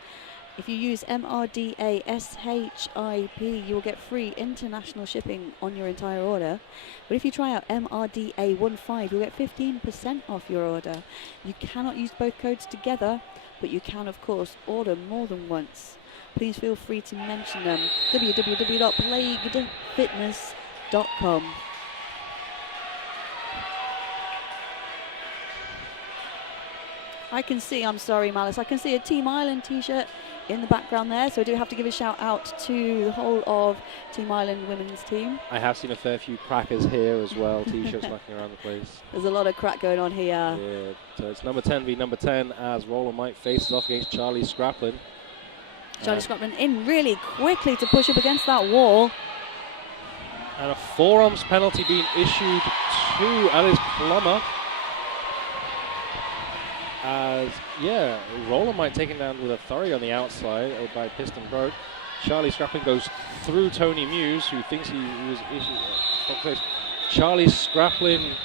If you use MRDA SHIP, you will get free international shipping on your entire order. But if you try out MRDA 15, you'll get 15% off your order. You cannot use both codes together, but you can, of course, order more than once. Please feel free to mention them. www.plaguedfitness.com. I can see, I'm sorry Malice, I can see a Team Island t-shirt in the background there, so I do have to give a shout out to the whole of Team Island women's team. I have seen a fair few crackers here as well, t-shirts knocking around the place. There's a lot of crack going on here. Yeah, so it's number 10 v number 10 as Roller Mike faces off against Charlie Scraplin. Charlie Scraplin in really quickly to push up against that wall. And a forearms penalty being issued to Alice Plummer. As, Roller Mike taken down with authority on the outside by Piston Broke. Charlie Scraplin goes through Tony Muse, who thinks he was issued. Charlie Scraplin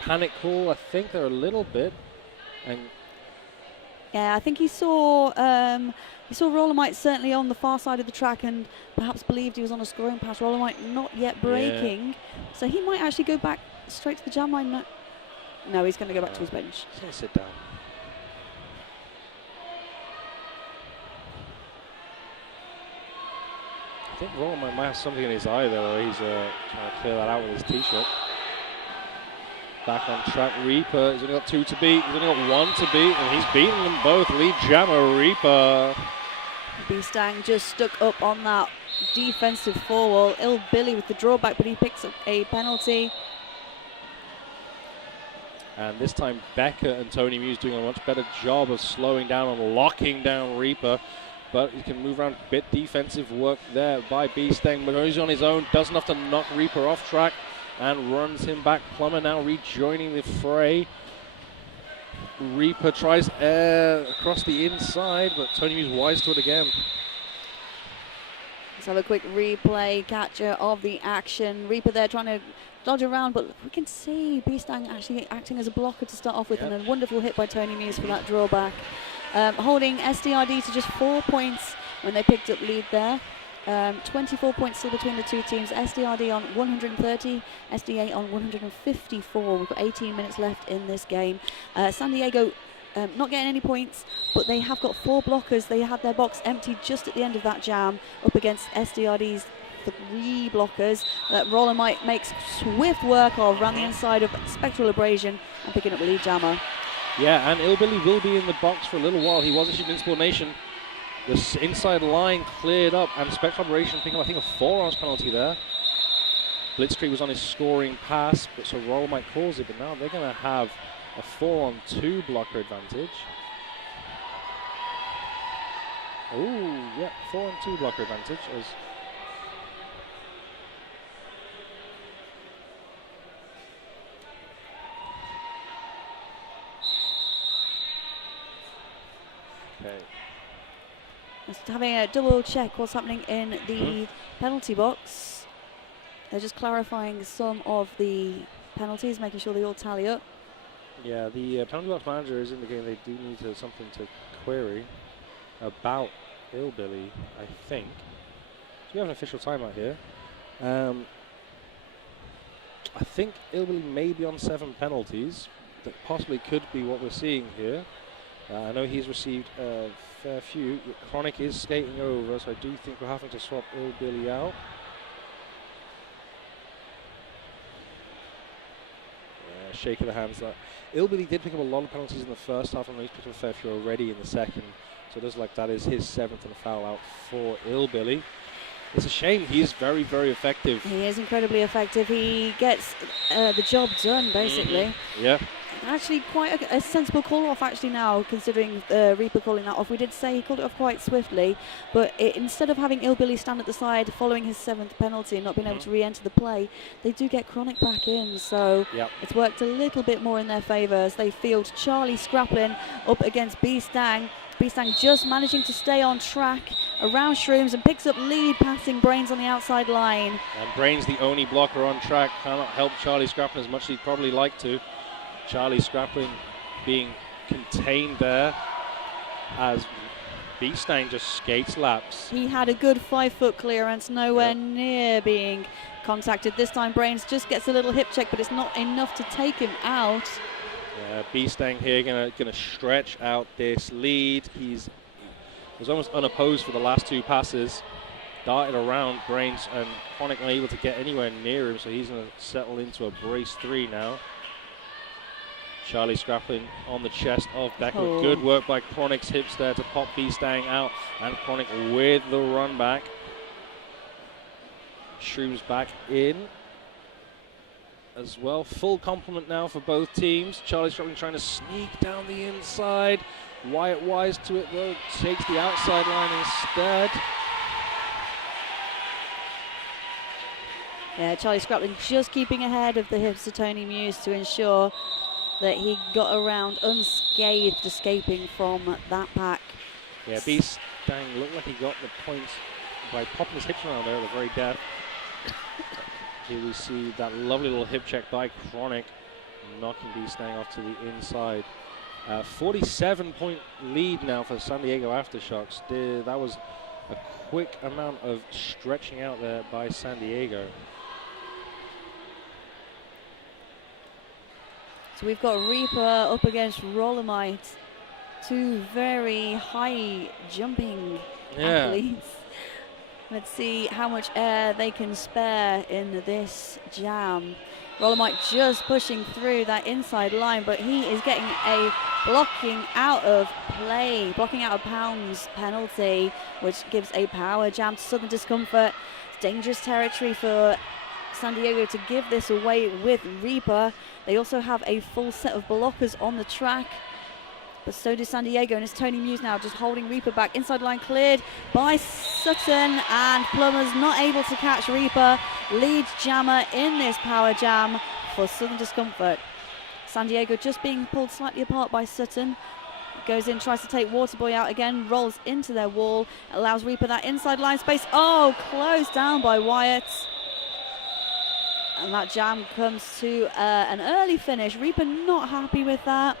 panic call, I think they're a little bit. And yeah, I think he saw Roller Mike certainly on the far side of the track and perhaps believed he was on a scoring pass. Roller Mike not yet braking, so he might actually go back straight to the jam line. No, he's going to go back to his bench. He's going to sit down. I think Roller Mike might have something in his eye there. He's trying to clear that out with his t-shirt. Back on track, Reaper. He's only got 2 to beat. He's only got 1 to beat, and he's beaten them both. Lead jammer, Reaper. B-Stang just stuck up on that defensive four wall. Ill Billy with the drawback, but he picks up a penalty. And this time, Becker and Tony Muse doing a much better job of slowing down and locking down Reaper. But he can move around a bit. Defensive work there by B-Stang, but he's on his own. Does enough to knock Reaper off track and runs him back. Plummer now rejoining the fray. Reaper tries across the inside, but Tony Muse wise to it again. Let's have a quick replay capture of the action. Reaper there trying to dodge around, but we can see B-Stang actually acting as a blocker to start off with, and a wonderful hit by Tony Muse for that drawback. Holding SDRD to just 4 points when they picked up lead there. 24 points still between the two teams. SDRD on 130, SDA on 154. We've got 18 minutes left in this game. San Diego not getting any points, but they have got 4 blockers. They had their box empty just at the end of that jam up against SDRD's 3 blockers that Rollermite makes swift work of around the inside of Spectral Abrasion and picking up the lead jammer. Yeah, and Illbilly will be in the box for a little while. He was issued an insubordination. The inside line cleared up, and Spectral Abrasion picking up, I think, a 4-ounce penalty there. Blitzkrieg was on his scoring pass, but so Rollermite calls it, but now they're going to have a 4-on-2 blocker advantage. Oh, yeah, 4-on-2 blocker advantage. Okay. Just having a double check what's happening in the penalty box. They're just clarifying some of the penalties, making sure they all tally up. Yeah, the penalty box manager is indicating they do need something to query about Illbilly, I think. So we have an official timeout here. I think Illbilly may be on 7 penalties. That possibly could be what we're seeing here. I know he's received a fair few. Chronic is skating over, so I do think we're having to swap Illbilly out. Shake of the hands. Illbilly did pick up a lot of penalties in the first half, and he's picked up a fair few already in the second. So it does like that is his 7th and foul out for Illbilly. It's a shame. He is very, very effective. He is incredibly effective. He gets the job done, basically. Yeah. Actually, quite a sensible call-off, actually, now, considering Reaper calling that off. We did say he called it off quite swiftly, but instead of having Illbilly stand at the side following his 7th penalty and not being able to re-enter the play, they do get Chronic back in, so it's worked a little bit more in their favour as they field Charlie Scraplin up against Beastang. Beastang just managing to stay on track around Shrooms and picks up lead, passing Brains on the outside line. And Brains, the only blocker on track, cannot help Charlie Scraplin as much as he'd probably like to. Charlie Scraplin being contained there as Beastang just skates laps. He had a good 5-foot clearance, nowhere near being contacted. This time Brains just gets a little hip check, but it's not enough to take him out. Beastang here gonna stretch out this lead. He was almost unopposed for the last 2 passes. Darted around Brains, and Chronic unable to get anywhere near him, so he's gonna settle into a brace 3 now. Charlie Scraplin on the chest of Beckwood. Good work by Chronic's hips there to pop Beastang out, and Chronic with the run back. Shrooms back in as well. Full complement now for both teams. Charlie Scraplin trying to sneak down the inside. Wyatt wise to it though, takes the outside line instead. Yeah, Charlie Scraplin just keeping ahead of the hips of Tony Muse to ensure that he got around unscathed, escaping from that pack. Yeah, Beastang looked like he got the points by popping his hips around there at the very death. Here we see that lovely little hip check by Chronic, knocking Beastang off to the inside. 47-point lead now for San Diego Aftershocks. That was a quick amount of stretching out there by San Diego. So we've got Reaper up against Rollermite, 2 very high jumping athletes. Let's see how much air they can spare in this jam. Rollermite just pushing through that inside line, but he is getting a blocking out of play, blocking out of Pounds penalty, which gives a power jam to Southern Discomfort. It's dangerous territory for San Diego to give this away with Reaper. They also have a full set of blockers on the track, but so does San Diego, and it's Tony Muse now just holding Reaper back. Inside line cleared by Sutton, and Plumbers not able to catch Reaper. Lead jammer in this power jam for Southern Discomfort. San Diego just being pulled slightly apart by Sutton. Goes in, tries to take Waterboy out again, rolls into their wall, allows Reaper that inside line space. Oh, closed down by Wyatt. And that jam comes to an early finish. Reaper not happy with that.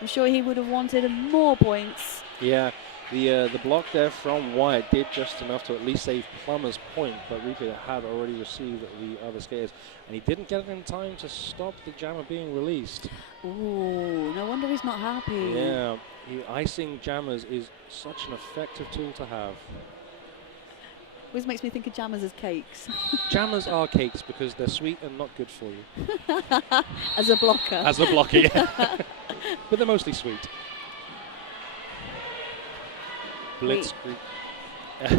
I'm sure he would have wanted more points. Yeah, the block there from Wyatt did just enough to at least save Plummer's point, but Reaper had already received the other skaters, and he didn't get it in time to stop the jammer being released. Ooh, no wonder he's not happy. Yeah, icing jammers is such an effective tool to have. Always makes me think of jammers as cakes. Jammers are cakes because they're sweet and not good for you. As a blocker. As a blocker, yeah. But they're mostly sweet. Blitzkrieg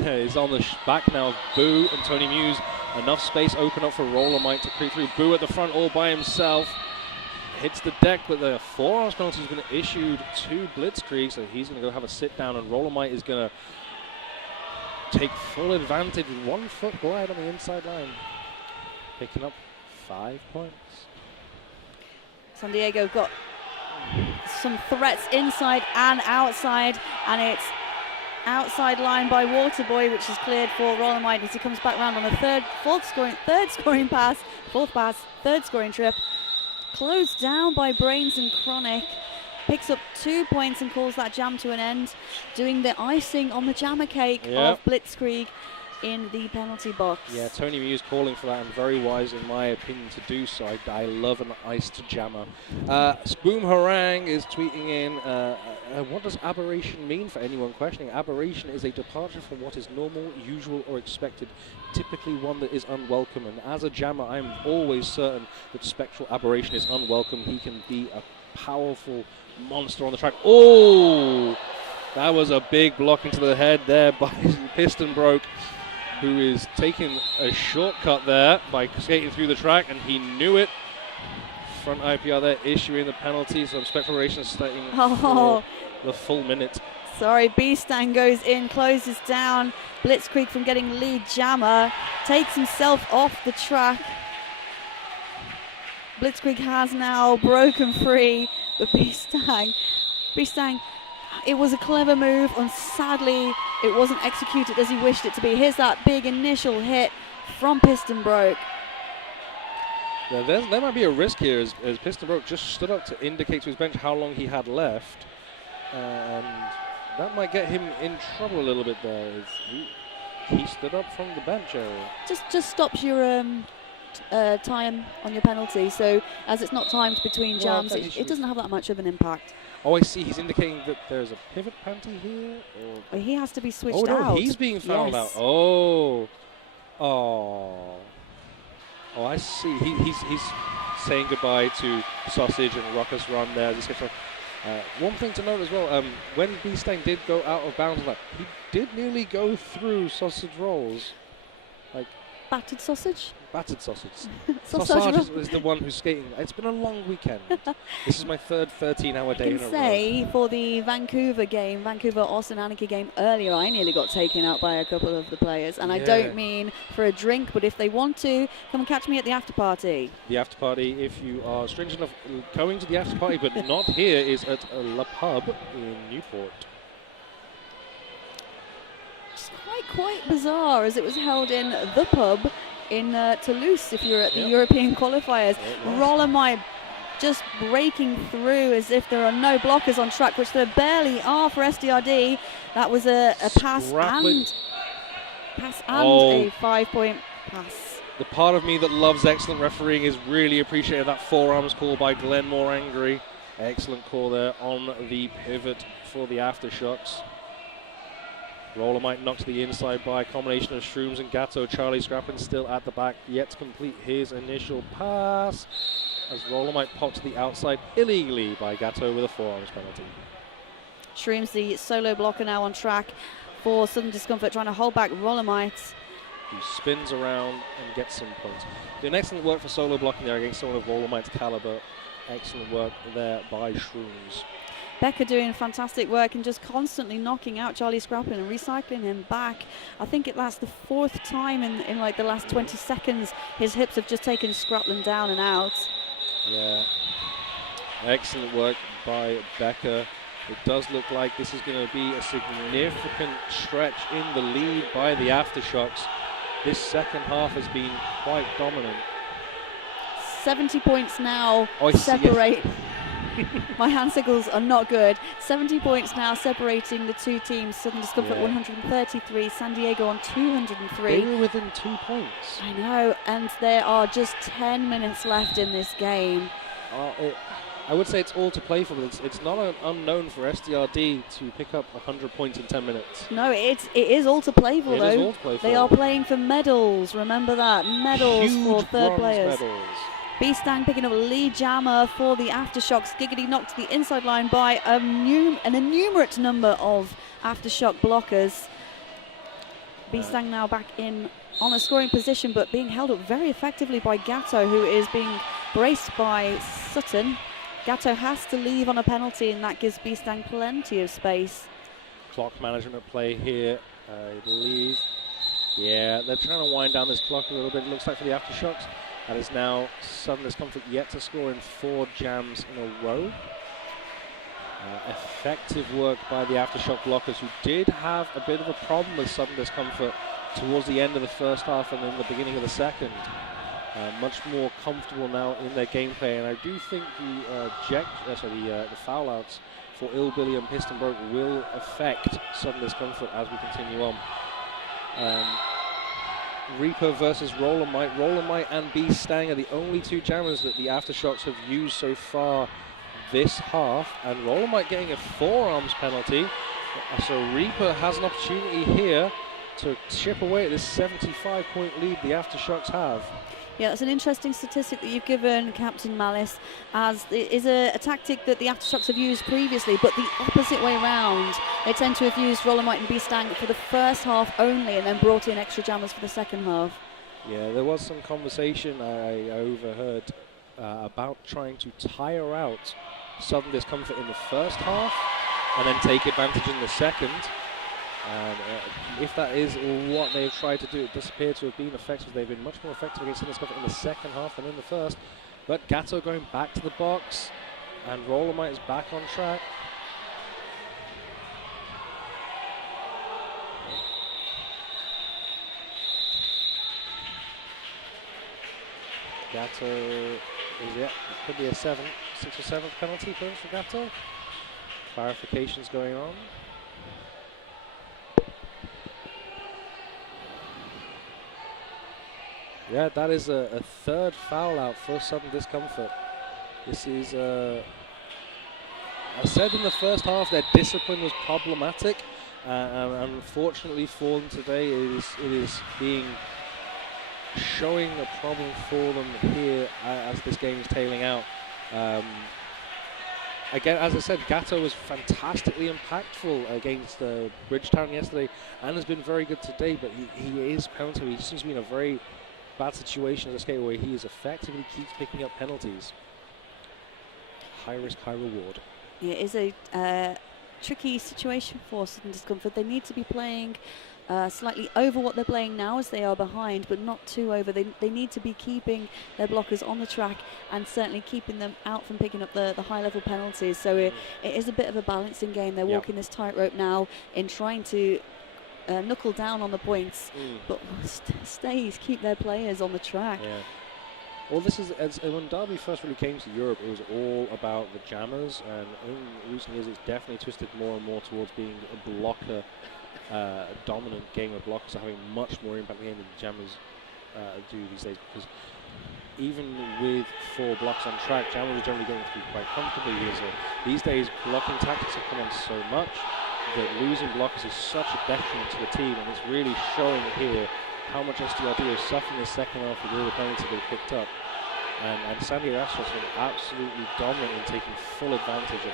is on the back now of Boo and Tony Muse. Enough space open up for Rollermite to creep through. Boo at the front all by himself. Hits the deck, but the forearms penalty has been issued to Blitzkrieg, so he's going to go have a sit down, and Rollermite is going to take full advantage with 1 foot wide on the inside line. Picking up 5 points. San Diego got some threats inside and outside, and it's outside line by Waterboy, which is cleared for Rollermite as he comes back round on a third scoring trip. Closed down by Brains and Chronic. Picks up 2 points and calls that jam to an end, doing the icing on the jammer cake of Blitzkrieg in the penalty box. Yeah, Tony Muse calling for that, and very wise in my opinion to do so. I love an iced jammer. Spoom Harang is tweeting in, what does aberration mean for anyone questioning? Aberration is a departure from what is normal, usual or expected, typically one that is unwelcome, and as a jammer I am always certain that Spectral Aberration is unwelcome. He can be a powerful monster on the track. Oh, that was a big block into the head there by Piston Broke, who is taking a shortcut there by skating through the track, and he knew it. Front IPR there issuing the penalty, so Spectral Aberration starting for the full minute. Sorry, B-Stan goes in, closes down Blitzkrieg from getting lead jammer, takes himself off the track. Blitzkrieg has now broken free, but B-Stang, it was a clever move, and sadly it wasn't executed as he wished it to be. Here's that big initial hit from Piston Broke. Yeah, there might be a risk here as Piston Broke just stood up to indicate to his bench how long he had left, and that might get him in trouble a little bit there. He stood up from the bench area. Just stops your time on your penalty, so as it's not timed between jams, it doesn't have that much of an impact. Oh, I see. He's indicating that there's a pivot penalty here. Or he has to be switched out. out. Oh, no, he's being fouled out. Oh, I see. He's saying goodbye to Sausage and Ruckus Run there. One thing to note as well, when B-Stang did go out of bounds, he did nearly go through Sausage Rolls. Battered Sausage? Battered Sausage. Sausage is the one who's skating. It's been a long weekend. This is my third 13-hour day in a row. I can say for the Vancouver Austin Anarchy game earlier, I nearly got taken out by a couple of the players, and I don't mean for a drink, but if they want to, come and catch me at the after party. The after party, if you are strange enough going to the after party but not here, is at La Pub in Newport. Quite bizarre, as it was held in the pub in Toulouse, if you're at the European qualifiers. Rollermite just breaking through as if there are no blockers on track, which there barely are for SDRD. That was a pass and a 5-point pass. The part of me that loves excellent refereeing is really appreciating that forearms call by Glenn Morangry. Excellent call there on the pivot for the Aftershocks. Rollermite knocked to the inside by a combination of Shrooms and Gatto. Charlie Scrappin still at the back, yet to complete his initial pass, as Rollermite popped to the outside illegally by Gatto with a forearms penalty. Shrooms, the solo blocker, now on track for Southern Discomfort, trying to hold back Rollermite, who spins around and gets some points. Doing excellent work for solo blocking there against someone of Rollermite's caliber. Excellent work there by Shrooms. Becca doing fantastic work and just constantly knocking out Charlie Scrappin and recycling him back. I think that's the 4th time in like the last 20 seconds his hips have just taken Scraplin down and out. Yeah, excellent work by Becca. It does look like this is going to be a significant stretch in the lead by the Aftershocks. This second half has been quite dominant. 70 points now separate. My hand signals are not good. 70 points now separating the two teams. Southern Discomfort 133, San Diego on 203. They were within 2 points. I know, and there are just 10 minutes left in this game. I would say it's all to play for, but it's not an unknown for SDRD to pick up 100 points in 10 minutes. No, it is all to play for, though. It is all to play for. They are playing for medals. Remember that. Medals for Huge third bronze players. medals. B-Stang picking up a lead jammer for the Aftershocks. Giggity knocked to the inside line by an innumerate number of Aftershock blockers. B-Stang now back in on a scoring position, but being held up very effectively by Gatto, who is being braced by Sutton. Gatto has to leave on a penalty, and that gives B-Stang plenty of space. Clock management at play here, I believe. Yeah, they're trying to wind down this clock a little bit, it looks like, for the Aftershocks. That is now Southern Discomfort yet to score in 4 jams in a row. Effective work by the Aftershock blockers, who did have a bit of a problem with Southern Discomfort towards the end of the first half and in the beginning of the second. Much more comfortable now in their gameplay, and I do think the foul outs for Ill Billy and Piston Broke will affect Southern Discomfort as we continue on. Reaper versus Rollermite. Rollermite and B-Stang are the only 2 jammers that the Aftershocks have used so far this half, and Rollermite getting a forearms penalty. So Reaper has an opportunity here to chip away at this 75-point lead the Aftershocks have. Yeah, that's an interesting statistic that you've given, Captain Malice, as it is a tactic that the Aftershocks have used previously, but the opposite way round. They tend to have used Rollermite and B-Stang for the first half only and then brought in extra jammers for the second half. Yeah, there was some conversation I overheard about trying to tire out Southern Discomfort in the first half and then take advantage in the second. And if that is what they've tried to do, it does appear to have been effective. They've been much more effective against Southern Discomfort in the second half than in the first. But Gatto going back to the box, and Rollermite is back on track. Gatto is, it could be a 6th or 7th penalty for Gatto. Clarifications going on. Yeah, that is a 3rd foul out for Southern Discomfort. This is, I said in the first half their discipline was problematic, and unfortunately for them today, it is showing a problem for them here as this game is tailing out. Again, as I said, Gatto was fantastically impactful against Bridgetown yesterday and has been very good today, but he is penalty. He just seems to be in a very bad situation as a skater where he is effectively keeps picking up penalties. High risk, high reward. Yeah, it is a tricky situation for Southern Discomfort. They need to be playing slightly over what they're playing now as they are behind, but not too over. They need to be keeping their blockers on the track and certainly keeping them out from picking up the high level penalties. So it is a bit of a balancing game. They're walking this tightrope now in trying to knuckle down on the points, but keep their players on the track. Yeah. Well, this is when Derby first really came to Europe, it was all about the jammers, and in recent years it's definitely twisted more and more towards being a blocker, dominant game of blockers are having much more impact game than the jammers do these days, because even with 4 blocks on track, jammers are generally going through quite comfortably here. So these days blocking tactics have come on so much that losing blockers is such a detriment to the team, and it's really showing here how much SDRD has suffered in the second half with all the penalties they've picked up. And San Diego Astros have been absolutely dominant in taking full advantage of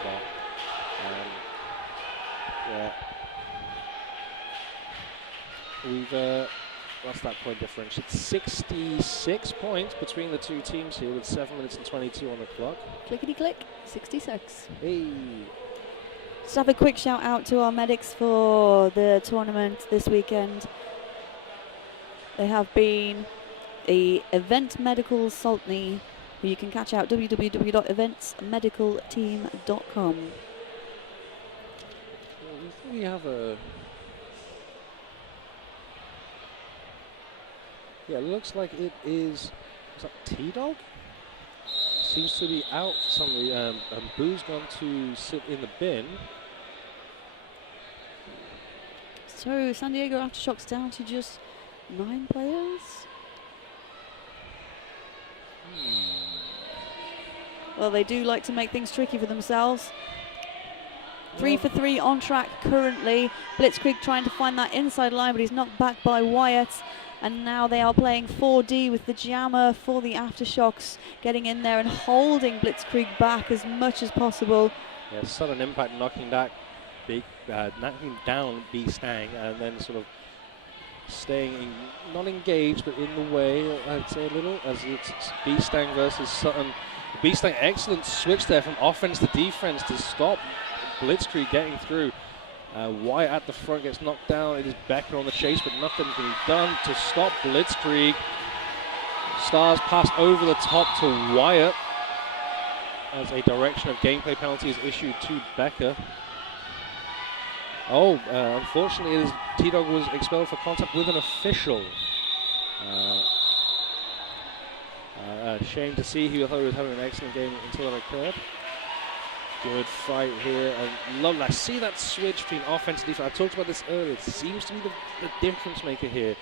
that. We've what's that point differential? It's 66 points between the 2 teams here with 7 minutes and 22 on the clock. Clickety click, 66. Hey. Just have a quick shout out to our medics for the tournament this weekend. They have been the Event Medical Saltney, who you can catch out www.eventsmedicalteam.com. We have a... Yeah, it looks like it is that T-Dog? Seems to be out for some reason, and Boo's gone to sit in the bin. So San Diego Aftershocks down to just 9 players. Well, they do like to make things tricky for themselves. 3 for 3 on track currently. Blitzkrieg trying to find that inside line, but he's knocked back by Wyatt. And now they are playing 4D with the jammer for the Aftershocks, getting in there and holding Blitzkrieg back as much as possible. Yeah, sudden impact knocking down B Stang, and then sort of staying not engaged but in the way, I'd say a little, as it's B Stang versus Sutton. B Stang, excellent switch there from offense to defense to stop Blitzkrieg getting through. Wyatt at the front gets knocked down. It is Becker on the chase, but nothing can be done to stop Blitzkrieg. Stars pass over the top to Wyatt as a direction of gameplay penalty is issued to Becker. Unfortunately, T-Dog was expelled for contact with an official. Shame to see. He thought he was having an excellent game until that occurred. Good fight here, and I see that switch between offense and defense. I talked about this earlier. It seems to be the difference maker here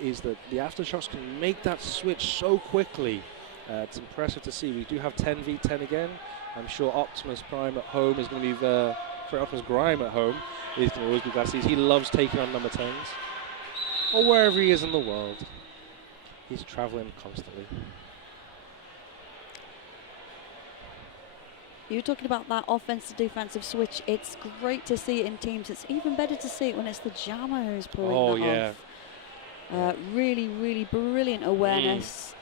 is that the Aftershocks can make that switch so quickly. It's impressive to see. We do have 10v10 again. I'm sure Optimus Prime at home is going to be Optimus Grime at home is going to always be glad to see. He loves taking on number 10s, or wherever he is in the world. He's traveling constantly. You're talking about that offensive-defensive switch. It's great to see it in teams. It's even better to see it when it's the jammer who's pulling that off. Really, really brilliant awareness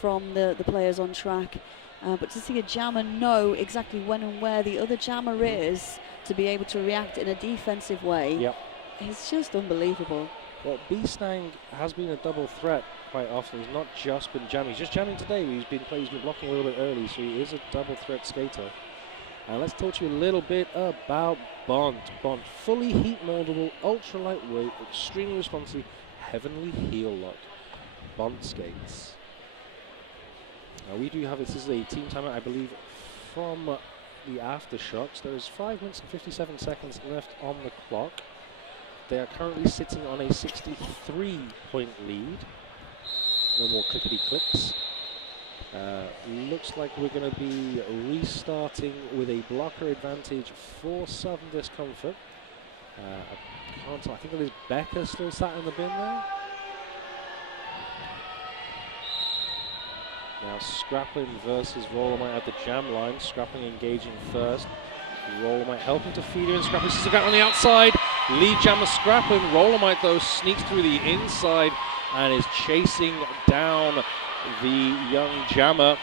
from the players on track. But to see a jammer know exactly when and where the other jammer is to be able to react in a defensive way, it's just unbelievable. Well, B-Stang has been a double threat quite often. He's not just been jamming. He's just jamming today. He's been blocking a little bit early, so he is a double threat skater. And let's talk to you a little bit about Bond. Bond, fully heat moldable, ultra lightweight, extremely responsive, heavenly heel lock. Bond skates. Now we do have, this is a team timeout, I believe, from the Aftershocks. There is 5 minutes and 57 seconds left on the clock. They are currently sitting on a 63-point lead. No more clickety-clicks. Looks like we're going to be restarting with a blocker advantage for Southern Discomfort. I think it is Becker still sat in the bin there. Now Scraplin versus Rollermite at the jam line. Scraplin engaging first. Rollermite helping to feed in. Scraplin sees a guy on the outside. Lead jammer Scraplin. Rollermite though sneaks through the inside and is chasing down the young jammer.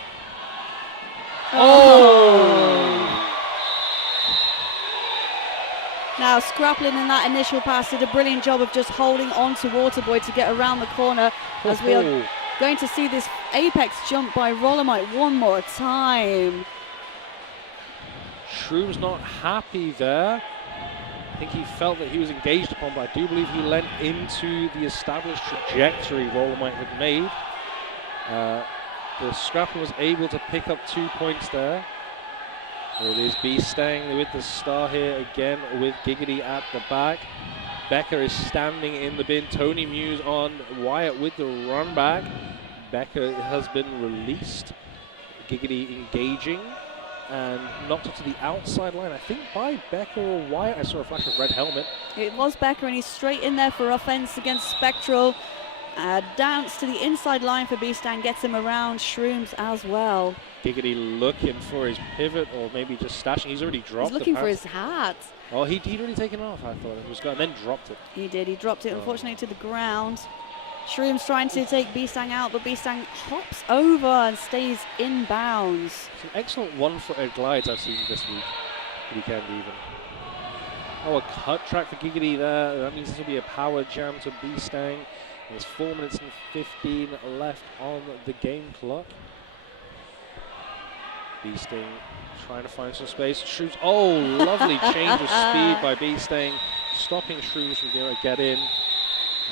Now Scraplin in that initial pass did a brilliant job of just holding on to Waterboy to get around the corner as we are going to see this apex jump by Rollermite one more time. Shroom's not happy there. I think he felt that he was engaged upon, but I do believe he leant into the established trajectory Rollermite had made. The Scraplin was able to pick up 2 points there. It is B-Stang with the star here again with Giggity at the back. Becker is standing in the bin. Tony Muse on Wyatt with the run back. Becker has been released. Giggity engaging and knocked up to the outside line, I think by Becker or Wyatt. I saw a flash of red helmet. It was Becker, and he's straight in there for offense against Spectral. Dance to the inside line for B-Stang, gets him around Shrooms as well. Giggity looking for his pivot, or maybe just stashing. He's already dropped He's looking for his hat. Oh, he'd already taken off, I thought it was gone, and then dropped it. He did, he dropped it unfortunately to the ground. Shrooms trying to take B-Stang out, but B-Stang hops over and stays in bounds. Some excellent one-footed glides I've seen this weekend even. Oh, a cut track for Giggity there. That means this will be a power jam to B-Stang. There's 4 minutes and 15 left on the game clock. B-Stang trying to find some space. Shrooms, oh, lovely change of speed by B-Stang, stopping Shrooms from being able to get in.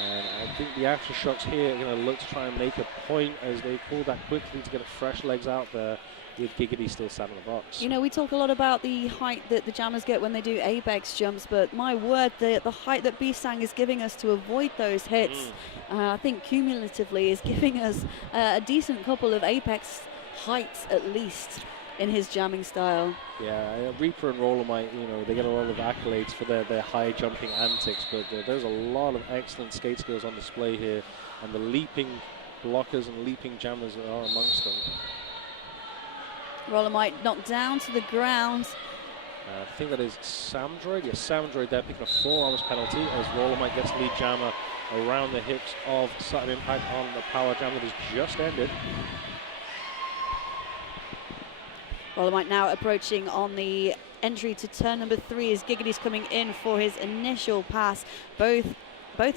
And I think the Aftershocks here are going to look to try and make a point as they call that quickly to get fresh legs out there with Giggity still sat in the box. You know, we talk a lot about the height that the jammers get when they do apex jumps, but my word, the height that B-Stang is giving us to avoid those hits, I think cumulatively is giving us a decent couple of apex heights at least. in his jamming style. Yeah, Reaper and Rollermite, you know, they get a lot of accolades for their high jumping antics, but there's a lot of excellent skate skills on display here, and the leaping blockers and leaping jammers are amongst them. Rollermite knocked down to the ground. I think that is Samdroid. Yes, Samdroid there picking a forearms penalty as Rollermite gets lead jammer around the hips of Sudden Impact on the power jam that has just ended. Rollermite now approaching on the entry to turn number 3 as Giggity's coming in for his initial pass. Both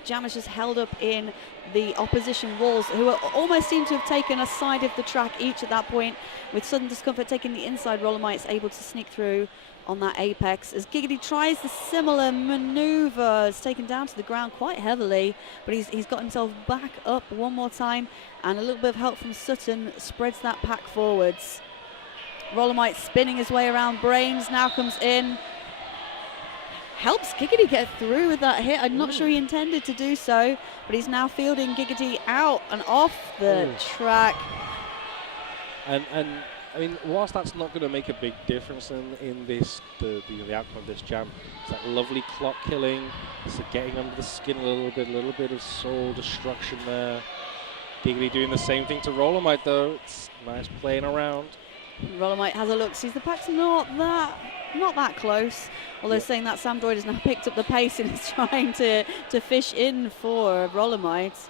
jammers just held up in the opposition walls, who almost seem to have taken a side of the track each at that point. With Sudden Discomfort taking the inside, Rollermite's able to sneak through on that apex as Giggity tries the similar maneuver. It's taken down to the ground quite heavily, but he's got himself back up one more time, and a little bit of help from Sutton spreads that pack forwards. Rollermite spinning his way around. Brains now comes in, helps Giggity get through with that hit. I'm not sure he intended to do so, but he's now fielding Giggity out and off the track. And I mean, whilst that's not going to make a big difference in this, the outcome of this jam, it's that lovely clock killing, it's getting under the skin a little bit of soul destruction there. Giggity doing the same thing to Rollermite though. It's nice playing around. Rollermite has a look, sees the pack's not that close. Although saying that, Samdroid has now picked up the pace and is trying to fish in for Rollermite.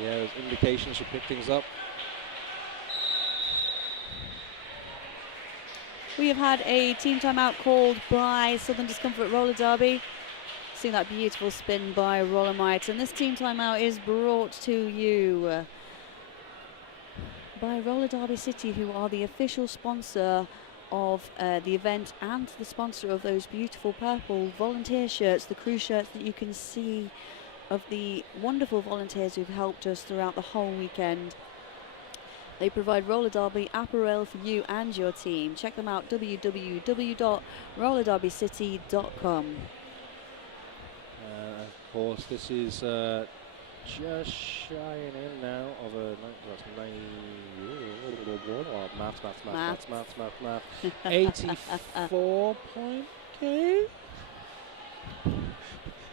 Yeah, there's indications to pick things up. We have had a team timeout called by Southern Discomfort Roller Derby. Seeing that beautiful spin by Rollermite, and this team timeout is brought to you by Roller Derby City, who are the official sponsor of the event and the sponsor of those beautiful purple volunteer shirts, the crew shirts that you can see of the wonderful volunteers who've helped us throughout the whole weekend. They provide roller derby apparel for you and your team. Check them out, www.rollerderbycity.com. Of course, this is just shying in now of a 84 point game.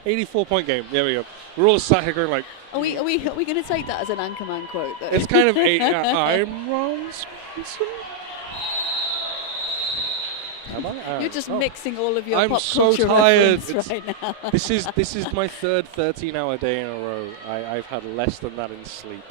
84 point game. There we go. We're all sat here going like. Are we going to take that as an Anchorman quote though? It's kind of I'm Ron Swanson. You're just mixing all of your I'm pop so culture tired. reference right now. This is my third 13-hour day in a row. I've had less than that in sleep.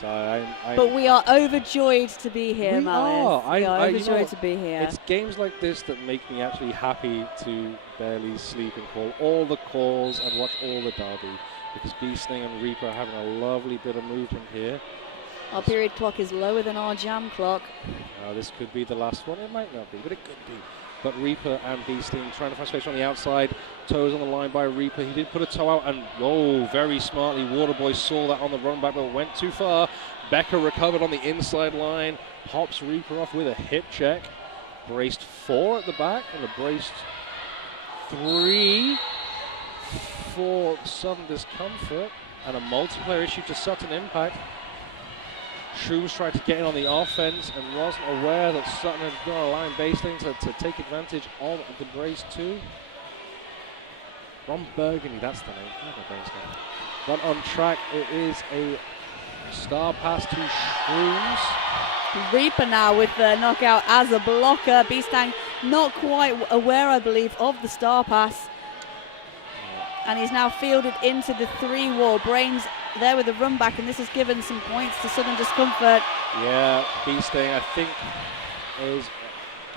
So but we are overjoyed to be here, Malice. We are overjoyed to be here. It's games like this that make me actually happy to barely sleep and call all the calls and watch all the derby, because Beasting and Reaper are having a lovely bit of movement here. Our period clock is lower than our jam clock. This could be the last one. It might not be, but it could be. But Reaper and Beasting trying to find space on the outside. Toes on the line by Reaper. He did put a toe out, and very smartly Waterboy saw that on the run back, but went too far. Becker recovered on the inside line. Hops Reaper off with a hip check. Braced 4 at the back, and a braced 3 for Sudden Discomfort, and a multiplayer issue to Sutton Impact. Shrooms tried to get in on the offense and wasn't aware that Sutton had got a line Beasting to take advantage of the brace too. Ron Burgundy, that's the name. But on track, it is a star pass to Shrooms. Reaper now with the knockout as a blocker. Beastang not quite aware, I believe, of the star pass. And he's now fielded into the 3 wall. Brains there with the run back, and this has given some points to Southern Discomfort. Yeah, Beasting, I think, is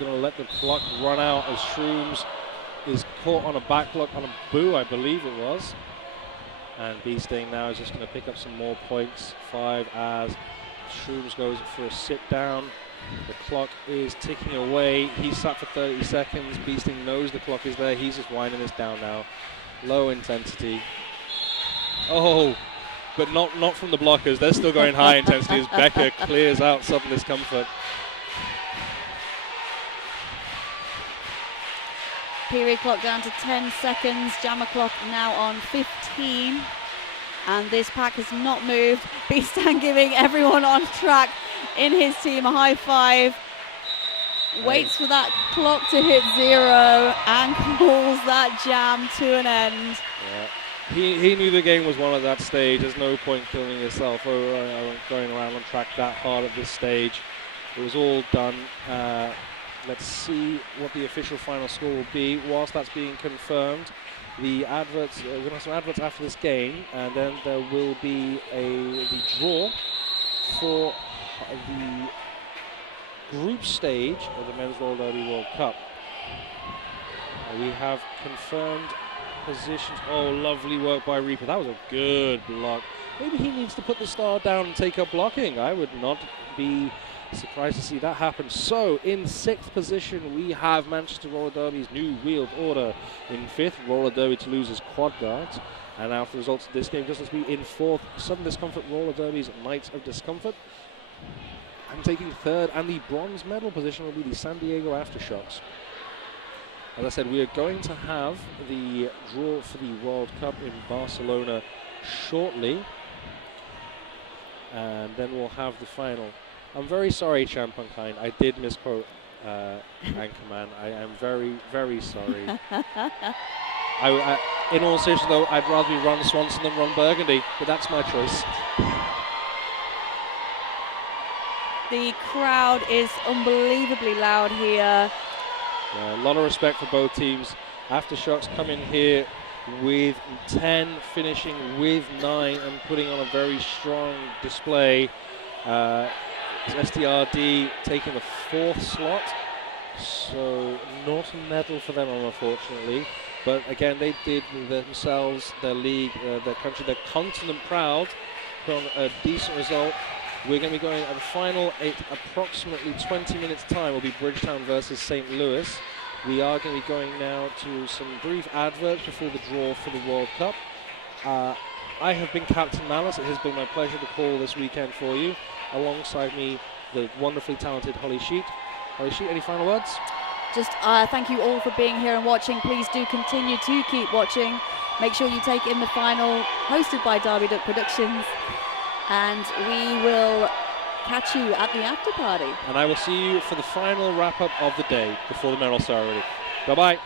going to let the clock run out as Shrooms is caught on a back block on a boo, I believe it was. And Beasting now is just going to pick up some more points. 5 as Shrooms goes for a sit down. The clock is ticking away. He's sat for 30 seconds. Beasting knows the clock is there. He's just winding this down now. Low intensity. But not from the blockers. They're still going high intensity as Becker clears out Sudden Discomfort. Period clock down to 10 seconds. Jammer clock now on 15. and this pack has not moved. Beastan giving everyone on track in his team a high five. Waits for that clock to hit 0 and calls that jam to an end. Yeah. He knew the game was won at that stage. There's no point killing yourself or going around on track that hard at this stage. It was all done. Let's see what the official final score will be. Whilst that's being confirmed, the adverts, we're going to have some adverts after this game, and then there will be the draw for the group stage of the Men's Roller Derby World Cup. We have confirmed positions. Oh, lovely work by Reaper. That was a good block. Maybe he needs to put the star down and take up blocking. I would not be surprised to see that happen. So, in 6th position, we have Manchester Roller Derby's New Wheeled Order. In 5th, Roller Derby Toulouse's Quad Guards. And after the results of this game, just as we in 4th, Southern Discomfort Roller Derby's Knights of Discomfort. And taking 3rd and the bronze medal position will be the San Diego Aftershocks. As I said, we are going to have the draw for the World Cup in Barcelona shortly. And then we'll have the final. I'm very sorry, Champagne. I did misquote Anchorman. I am very, very sorry. In all seriousness, though, I'd rather be Ron Swanson than Ron Burgundy, but that's my choice. The crowd is unbelievably loud here. A lot of respect for both teams. Aftershocks come in here with 10, finishing with 9 and putting on a very strong display. STRD taking the 4th slot, so not a medal for them, unfortunately. But again, they did themselves, their league, their country, their continent proud, put on a decent result. We're going to be going at the final at approximately 20 minutes time will be Bridgetown versus St. Louis. We are going to be going now to some brief adverts before the draw for the World Cup. I have been Captain Malice. It has been my pleasure to call this weekend for you. Alongside me, the wonderfully talented Holly Sheet. Holly Sheet, any final words? Just thank you all for being here and watching. Please do continue to keep watching. Make sure you take in the final, hosted by Derby Duck Productions. And we will catch you at the after party. And I will see you for the final wrap-up of the day before the medal ceremony. Bye-bye.